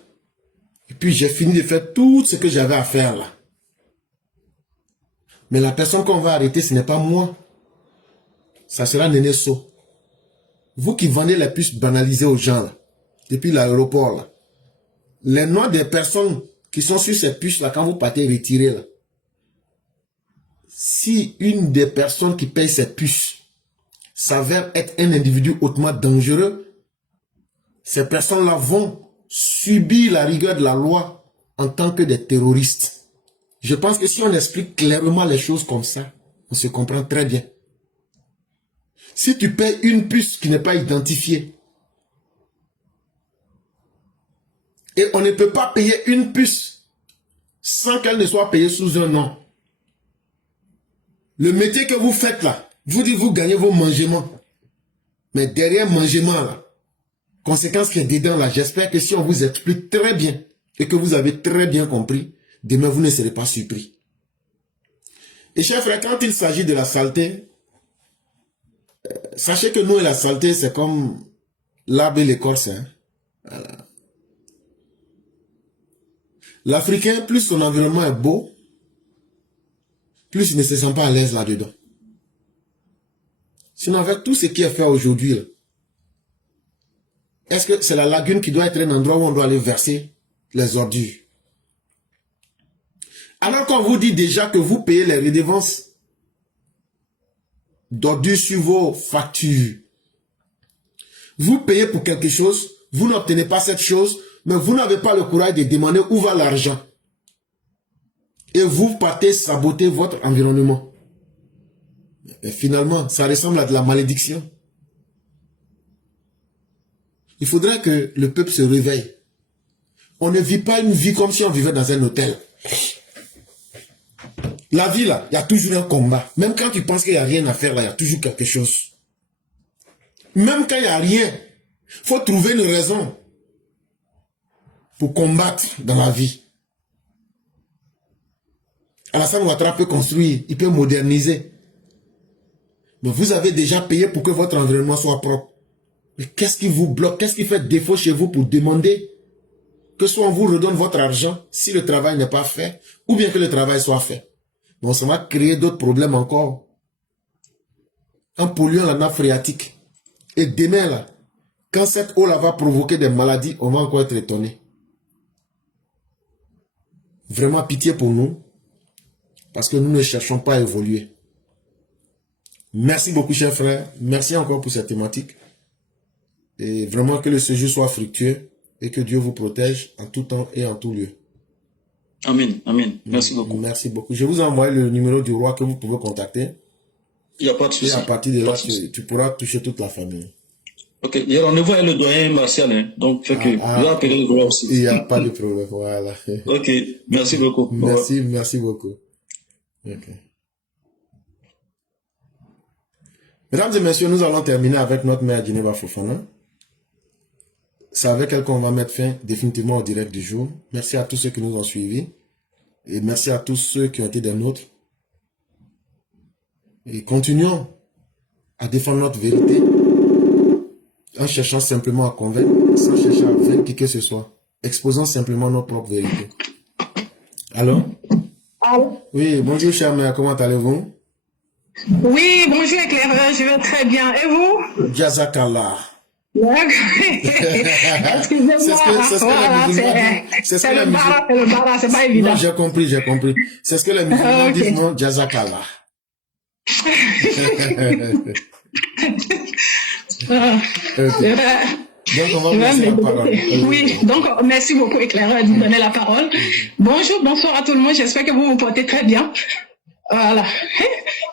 et puis j'ai fini de faire tout ce que j'avais à faire là. Mais la personne qu'on va arrêter, ce n'est pas moi. Ça sera Ninesso. Vous qui vendez les puces banalisées aux gens là, depuis l'aéroport là. Les noms des personnes qui sont sur ces puces là, quand vous partez retirer là. Si une des personnes qui paye ces puces s'avère être un individu hautement dangereux, ces personnes-là vont subir la rigueur de la loi en tant que des terroristes. Je pense que si on explique clairement les choses comme ça, on se comprend très bien. Si tu payes une puce qui n'est pas identifiée, et on ne peut pas payer une puce sans qu'elle ne soit payée sous un nom. Le métier que vous faites là, vous dites vous gagnez vos mangements. Mais derrière mangement là, conséquence qui est dedans là, j'espère que si on vous explique très bien et que vous avez très bien compris, demain vous ne serez pas surpris. Et chers frères, quand il s'agit de la saleté, sachez que nous et la saleté c'est comme l'arbre et l'écorce. Hein? Voilà. L'Africain, plus son environnement est beau, plus il ne se sent pas à l'aise là-dedans. Sinon avec tout ce qui est fait aujourd'hui, Est-ce que c'est la lagune qui doit être un endroit où on doit aller verser les ordures? Alors qu'on vous dit déjà que vous payez les redevances d'ordures sur vos factures. Vous payez pour quelque chose, vous n'obtenez pas cette chose, mais vous n'avez pas le courage de demander où va l'argent. Et vous partez saboter votre environnement. Et finalement, ça ressemble à de la malédiction. Il faudrait que le peuple se réveille. On ne vit pas une vie comme si on vivait dans un hôtel. La vie, là, il y a toujours un combat. Même quand tu penses qu'il n'y a rien à faire, là, il y a toujours quelque chose. Même quand il n'y a rien, il faut trouver une raison pour combattre dans la vie. Alassane Ouattara peut construire, il peut moderniser. Mais vous avez déjà payé pour que votre environnement soit propre. Mais qu'est-ce qui vous bloque? Qu'est-ce qui fait défaut chez vous pour demander que soit on vous redonne votre argent si le travail n'est pas fait, ou bien que le travail soit fait? Bon, ça va créer d'autres problèmes encore. En polluant la nappe phréatique. Et demain, là, quand cette eau-là va provoquer des maladies, on va encore être étonné. Vraiment pitié pour nous, parce que nous ne cherchons pas à évoluer. Merci beaucoup, chers frères. Merci encore pour cette thématique. Et vraiment que le séjour soit fructueux et que Dieu vous protège en tout temps et en tout lieu. Amen, amen. Merci beaucoup. Merci beaucoup. Je vous ai envoyé le numéro du roi que vous pouvez contacter. Il n'y a pas de souci. Et à partir de là, tu pourras toucher toute la famille. Ok, il y a rendez-vous avec le doyen Martial, hein. Donc je vais appeler le roi aussi. Il n'y a pas de problème, voilà. Ok, merci beaucoup. Merci, merci beaucoup. Okay. Mesdames et messieurs, nous allons terminer avec notre mère Djeneba Fofana. C'est avec elle qu'on va mettre fin définitivement au direct du jour. Merci à tous ceux qui nous ont suivis. Et merci à tous ceux qui ont été des nôtres. Et continuons à défendre notre vérité en cherchant simplement à convaincre, sans chercher à vaincre qui que ce soit. Exposons simplement notre propre vérité. Allô? Allô? Oui, bonjour chère mère, comment allez-vous? Oui, bonjour éclaireur, je vais très bien. Et vous? Jazakallah. Excusez-moi, c'est le bara, c'est pas évident. Non, j'ai compris. C'est ce que les musulmans disent, non? Jazakallah. Okay. Donc, on va vous laisser la parole. Oui, donc merci beaucoup éclaireur de nous donner la parole. Bonjour, bonsoir à tout le monde, j'espère que vous vous portez très bien. Voilà.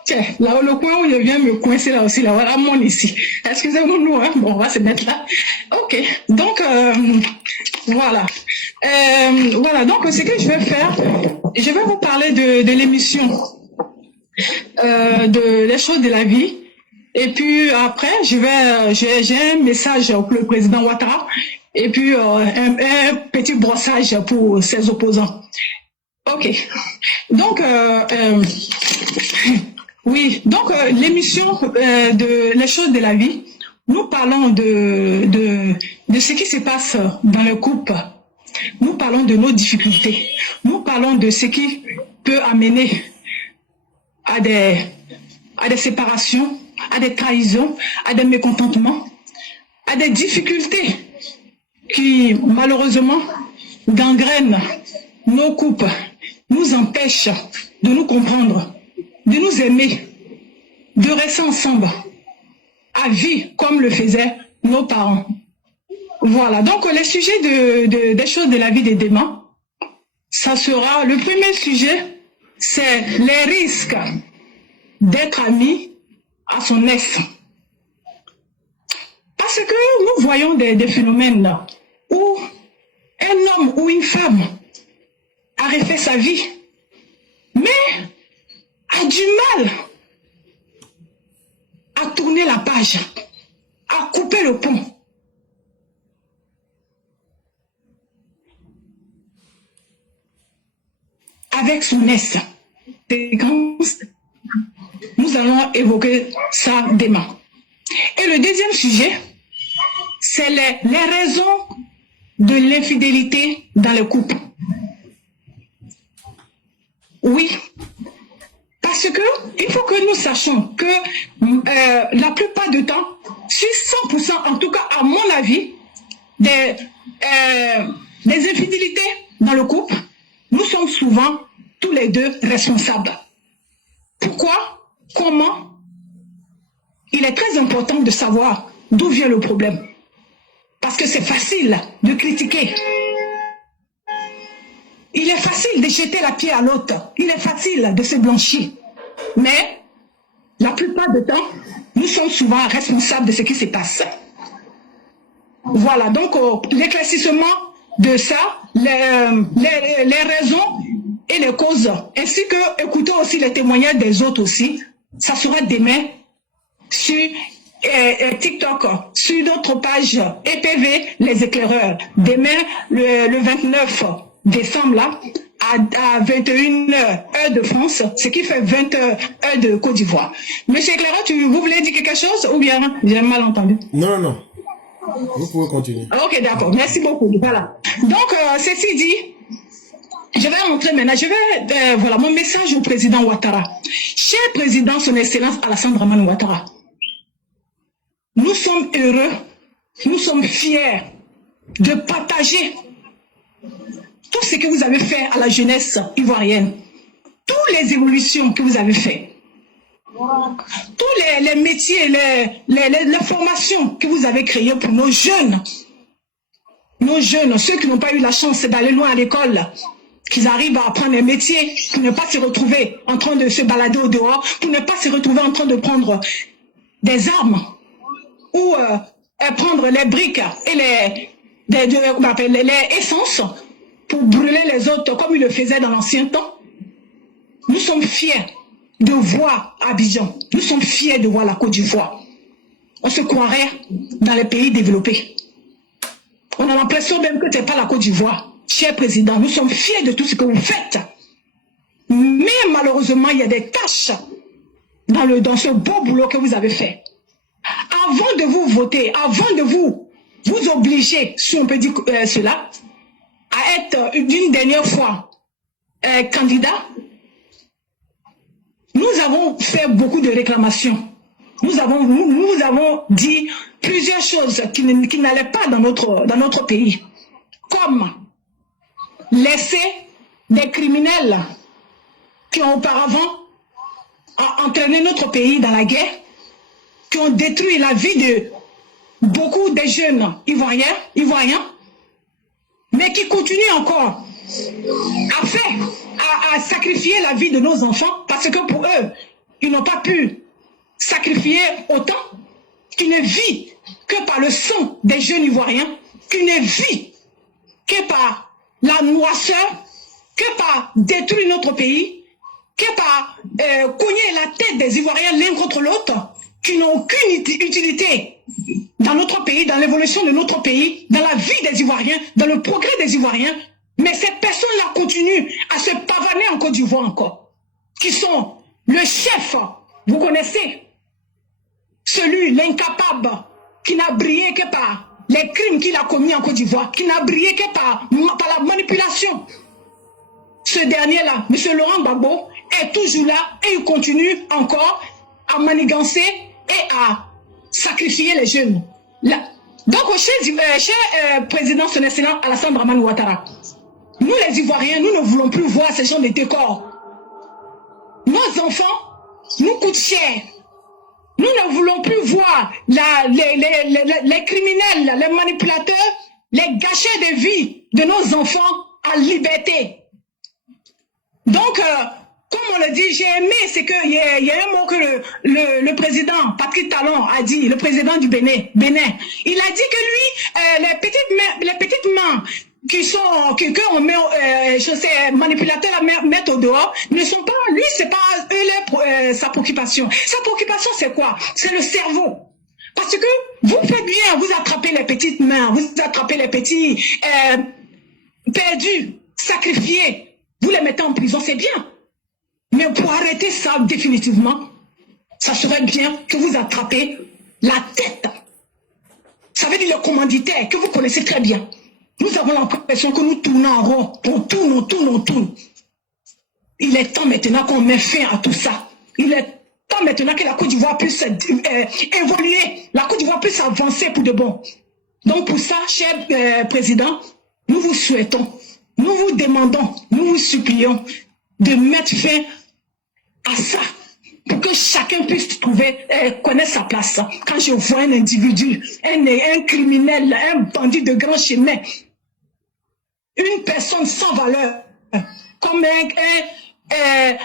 Tiens, là, le coin où je viens me coincer là aussi, là, voilà, mon ici. Excusez-moi, nous, hein. Bon, on va se mettre là. Ok. Donc, voilà. Voilà. Donc, ce que je vais faire, je vais vous parler de l'émission, des choses de la vie. Et puis, après, j'ai un message pour le président Ouattara. Et puis, un petit brossage pour ses opposants. Ok. Donc, oui. Donc, l'émission de les choses de la vie, nous parlons de ce qui se passe dans le couple. Nous parlons de nos difficultés. Nous parlons de ce qui peut amener à des séparations, à des trahisons, à des mécontentements, à des difficultés qui, malheureusement, gangrènent nos couples, nous empêchent de nous comprendre, de nous aimer, de rester ensemble, à vie, comme le faisaient nos parents. Voilà, donc le sujet des choses de la vie des démons, ça sera, le premier sujet, c'est les risques d'être ami à son ex. Parce que nous voyons des phénomènes là, où un homme ou une femme a refait sa vie, mais a du mal à tourner la page, à couper le pont. Avec son ex. Nous allons évoquer ça demain. Et le deuxième sujet, c'est les raisons de l'infidélité dans le couple. Oui, parce que il faut que nous sachions que la plupart du temps, sur 100%, en tout cas à mon avis, des infidélités dans le couple, nous sommes souvent tous les deux responsables. Pourquoi? Comment? Il est très important de savoir d'où vient le problème. Parce que c'est facile de critiquer. Il est facile de jeter la pierre à l'autre. Il est facile de se blanchir. Mais la plupart du temps, nous sommes souvent responsables de ce qui se passe. Voilà, donc l'éclaircissement de ça, les raisons et les causes, ainsi que écouter aussi les témoignages des autres aussi, ça sera demain sur TikTok, sur notre page EPV, les éclaireurs. Demain, le 29 décembre, là, à 21h heure de France, ce qui fait 20h heure de Côte d'Ivoire. Monsieur éclaireur, vous voulez dire quelque chose ou bien j'ai mal entendu? Non, non. Vous pouvez continuer. Ok, d'accord. Merci beaucoup. Voilà. Donc, ceci dit, je vais rentrer maintenant. Je vais, voilà, mon message au président Ouattara. Cher président, son excellence Alassane Dramane Ouattara, nous sommes heureux, nous sommes fiers de partager tout ce que vous avez fait à la jeunesse ivoirienne, toutes les évolutions que vous avez faites, tous les métiers, les formations que vous avez créées pour nos jeunes, ceux qui n'ont pas eu la chance d'aller loin à l'école, qu'ils arrivent à apprendre un métier pour ne pas se retrouver en train de se balader au dehors, pour ne pas se retrouver en train de prendre des armes ou prendre les briques et les essences pour brûler les autres comme ils le faisaient dans l'ancien temps. Nous sommes fiers de voir Abidjan. Nous sommes fiers de voir la Côte d'Ivoire. On se croirait dans les pays développés. On a l'impression même que ce n'est pas la Côte d'Ivoire. Cher président, nous sommes fiers de tout ce que vous faites. Mais malheureusement, il y a des tâches dans ce beau boulot que vous avez fait. Avant de vous voter, avant de vous obliger, si on peut dire cela, à être d'une dernière fois candidat, nous avons fait beaucoup de réclamations. Nous avons dit plusieurs choses qui n'allaient pas dans notre pays. Comme laisser des criminels qui ont auparavant entraîné notre pays dans la guerre, qui ont détruit la vie de beaucoup de jeunes Ivoiriens, mais qui continuent encore à sacrifier la vie de nos enfants, parce que pour eux, ils n'ont pas pu sacrifier autant, qui ne vit que par le sang des jeunes Ivoiriens, qui ne vit que par la noirceur, que par détruire notre pays, que par cogner la tête des Ivoiriens l'un contre l'autre, qui n'ont aucune utilité dans notre pays, dans l'évolution de notre pays, dans la vie des Ivoiriens, dans le progrès des Ivoiriens. Mais ces personnes-là continuent à se pavaner en Côte d'Ivoire encore, qui sont le chef, vous connaissez, celui, l'incapable, qui n'a brillé que par les crimes qu'il a commis en Côte d'Ivoire, qui n'a brillé que par la manipulation. Ce dernier-là, M. Laurent Gbagbo, est toujours là et il continue encore à manigancer et à sacrifier les jeunes. Là. Donc, cher président, son excellence Alassane Dramane Ouattara, nous les Ivoiriens, nous ne voulons plus voir ce genre de décors. Nos enfants nous coûtent cher. Nous ne voulons plus voir les criminels, les manipulateurs, les gâchers de vie de nos enfants en liberté. Donc, comme on le dit, j'ai aimé, c'est qu'il y a un mot que le président Patrick Talon a dit, le président du Bénin. Il a dit que lui, les petites mains qu'on met, ces manipulateurs mettent au dehors, ne sont pas, lui, c'est pas eux sa préoccupation. Sa préoccupation, c'est quoi? C'est le cerveau. Parce que vous faites bien, vous attrapez les petites mains, vous attrapez les petits perdus, sacrifiés, vous les mettez en prison, c'est bien. Mais pour arrêter ça définitivement, ça serait bien que vous attrapez la tête. Ça veut dire le commanditaire que vous connaissez très bien. Nous avons l'impression que nous tournons en rond. On tourne. Il est temps maintenant qu'on met fin à tout ça. Il est temps maintenant que la Côte d'Ivoire puisse évoluer. La Côte d'Ivoire puisse avancer pour de bon. Donc pour ça, cher président, nous vous souhaitons, nous vous demandons, nous vous supplions de mettre fin à ça, pour que chacun puisse connaître sa place. Quand je vois un individu, un criminel, un bandit de grand chemin, une personne sans valeur, comme un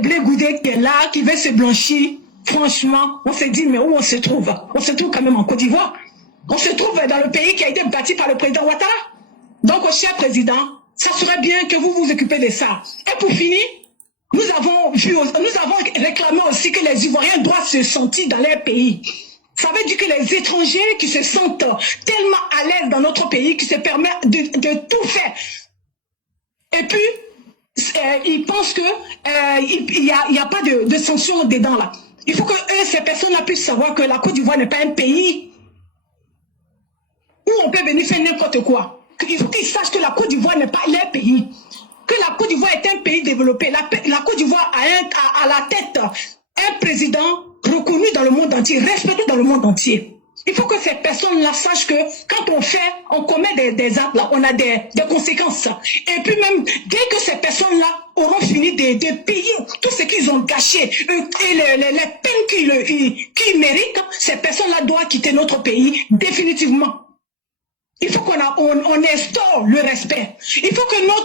blé goudé qui est là, qui veut se blanchir, franchement, on se dit, mais où on se trouve? On se trouve quand même en Côte d'Ivoire. On se trouve dans le pays qui a été bâti par le président Ouattara. Donc, cher président, ça serait bien que vous vous occupez de ça. Et pour finir, nous avons réclamé aussi que les Ivoiriens doivent se sentir dans leur pays. Ça veut dire que les étrangers qui se sentent tellement à l'aise dans notre pays, qui se permettent de tout faire. Et puis, ils pensent que il y a pas de sanctions dedans là. Il faut que ces personnes-là puissent savoir que la Côte d'Ivoire n'est pas un pays où on peut venir faire n'importe quoi. Il faut qu'ils sachent que la Côte d'Ivoire n'est pas leur pays. Que la Côte d'Ivoire est un pays développé. La Côte d'Ivoire a à la tête un président reconnu dans le monde entier, respecté dans le monde entier. Il faut que ces personnes-là sachent que quand on commet des actes, là, on a des conséquences. Et puis même, dès que ces personnes-là auront fini de payer tout ce qu'ils ont gâché et les peines qu'ils méritent, ces personnes-là doivent quitter notre pays définitivement. Il faut qu'on instaure le respect. Il faut que nos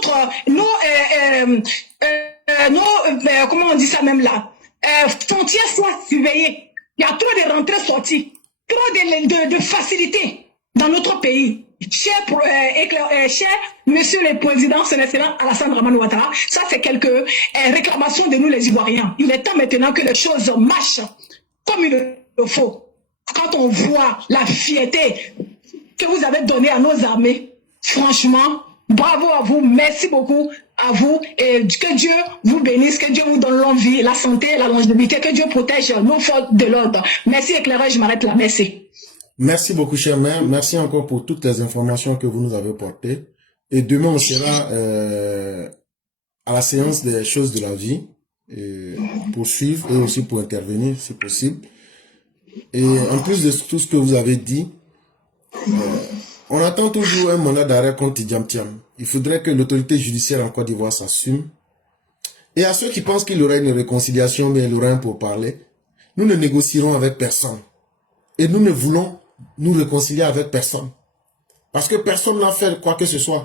comment on dit ça même là, frontières soient surveillées. Il y a trop de rentrées-sorties, trop de facilités dans notre pays. Cher Monsieur le Président, son Excellence Alassane Dramane Ouattara, ça c'est quelques réclamations de nous les Ivoiriens. Il est temps maintenant que les choses marchent comme il le faut. Quand on voit la fierté que vous avez donnée à nos armées, franchement, bravo à vous, merci beaucoup à vous, et que Dieu vous bénisse, que Dieu vous donne l'envie, la santé, la longévité, que Dieu protège nos forces de l'ordre. Merci éclairage, je m'arrête là, merci. Merci beaucoup, cher maire. Merci encore pour toutes les informations que vous nous avez portées. Et demain, on sera à la séance des choses de la vie pour suivre et aussi pour intervenir, si possible. Et en plus de tout ce que vous avez dit, on attend toujours un mandat d'arrêt contre Tidjam Thiam. Il faudrait que l'autorité judiciaire en Côte d'Ivoire s'assume. Et à ceux qui pensent qu'il y aura une réconciliation, mais il y aura un pourparler, nous ne négocierons avec personne. Et nous ne voulons nous réconcilier avec personne. Parce que personne n'a fait quoi que ce soit.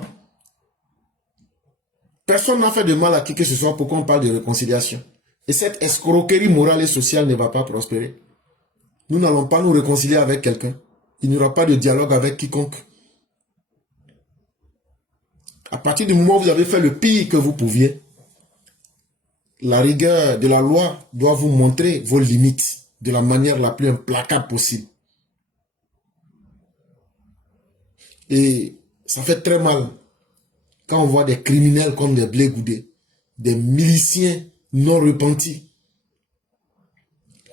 Personne n'a fait de mal à qui que ce soit pour qu'on parle de réconciliation. Et cette escroquerie morale et sociale ne va pas prospérer. Nous n'allons pas nous réconcilier avec quelqu'un. Il n'y aura pas de dialogue avec quiconque. À partir du moment où vous avez fait le pire que vous pouviez, la rigueur de la loi doit vous montrer vos limites de la manière la plus implacable possible. Et ça fait très mal quand on voit des criminels comme des blé goudés, des miliciens non repentis,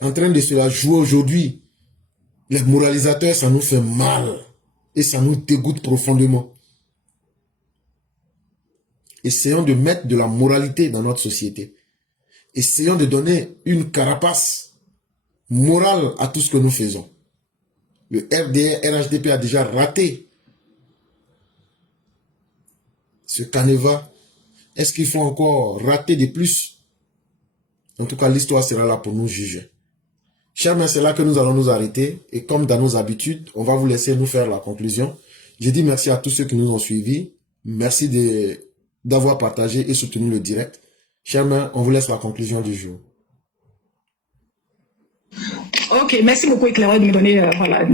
en train de se la jouer aujourd'hui. Les moralisateurs, ça nous fait mal et ça nous dégoûte profondément. Essayons de mettre de la moralité dans notre société. Essayons de donner une carapace morale à tout ce que nous faisons. Le RDR, RHDP a déjà raté ce canevas. Est-ce qu'il faut encore rater de plus? En tout cas, l'histoire sera là pour nous juger. Chers mains, c'est là que nous allons nous arrêter. Et comme dans nos habitudes, on va vous laisser nous faire la conclusion. Je dis merci à tous ceux qui nous ont suivis. Merci d'avoir partagé et soutenu le direct. Chers mains, on vous laisse la conclusion du jour. Ok, merci beaucoup Éclaireur de me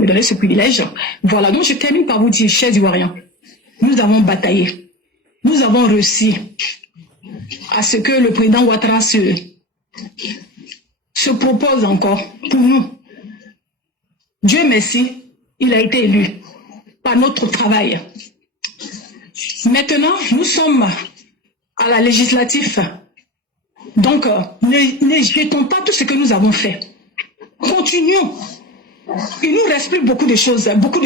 donner ce privilège. Voilà, donc je termine par vous dire, chers Ivoiriens, nous avons bataillé. Nous avons réussi à ce que le président Ouattara se propose encore pour nous. Dieu merci, il a été élu par notre travail. Maintenant, nous sommes à la législative. Donc, ne jetons pas tout ce que nous avons fait. Continuons. Il nous reste plus beaucoup de choses, beaucoup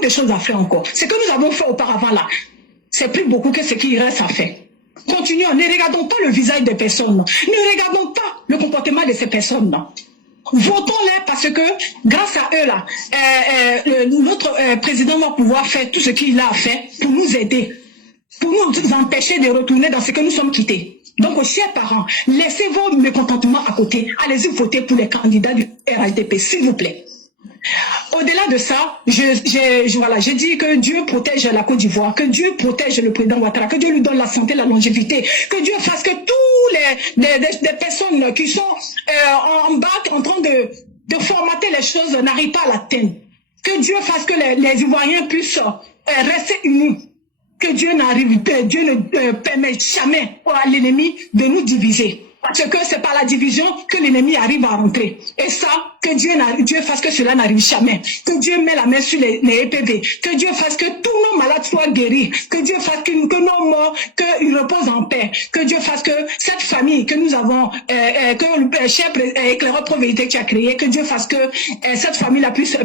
de choses à faire encore. Ce que nous avons fait auparavant là, c'est plus beaucoup que ce qu'il reste à faire. Continuons, ne regardons pas le visage des personnes, ne regardons pas le comportement de ces personnes. Votons-les parce que grâce à eux là, notre président va pouvoir faire tout ce qu'il a fait pour nous aider, pour nous empêcher de retourner dans ce que nous sommes quittés. Donc, chers parents, laissez vos mécontentements à côté. Allez-y voter pour les candidats du RHDP, s'il vous plaît. Au-delà de ça, je dis que Dieu protège la Côte d'Ivoire, que Dieu protège le président Ouattara, que Dieu lui donne la santé, la longévité, que Dieu fasse que tous les personnes qui sont en bas en train de formater les choses n'arrivent pas à l'atteindre. Que Dieu fasse que les Ivoiriens puissent rester unis. Que Dieu ne permet jamais à l'ennemi de nous diviser. Parce que c'est par la division que l'ennemi arrive à rentrer. Et ça, que Dieu fasse que cela n'arrive jamais. Que Dieu met la main sur les EPV. Que Dieu fasse que tous nos malades soient guéris. Que Dieu fasse que nos morts, qu'ils reposent en paix. Que Dieu fasse que cette famille que nous avons, que le cher éclaireur Pro-Vérité qui a créé, que Dieu fasse que cette famille-là puisse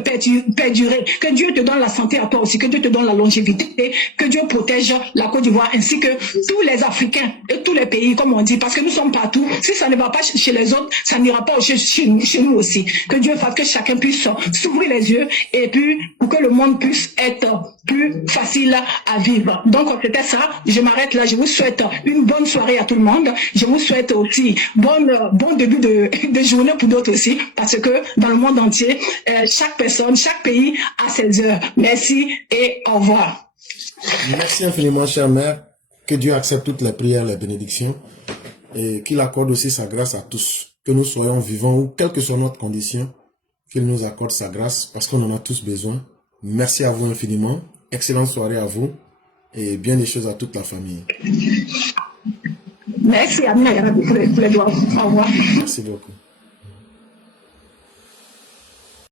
perdurer. Que Dieu te donne la santé à toi aussi. Que Dieu te donne la longévité. Que Dieu protège la Côte d'Ivoire ainsi que tous les Africains et tous les pays, comme on dit, parce que nous sommes partout. Si ça ne va pas chez les autres, ça n'ira pas chez nous aussi. Que Dieu fasse que chacun puisse s'ouvrir les yeux et puis pour que le monde puisse être plus facile à vivre. Donc c'était ça. Je m'arrête là. Je vous souhaite une bonne soirée à tout le monde. Je vous souhaite aussi bon début de journée pour d'autres aussi, parce que dans le monde entier, chaque personne, chaque pays a ses heures. Merci et au revoir. Merci infiniment, chère mère. Que Dieu accepte toutes les prières, les bénédictions. Et qu'il accorde aussi sa grâce à tous, que nous soyons vivants ou quelle que soit notre condition, qu'il nous accorde sa grâce parce qu'on en a tous besoin. Merci à vous infiniment, excellente soirée à vous et bien des choses à toute la famille. Merci, Amina, pour les doigts. Au revoir. Merci beaucoup.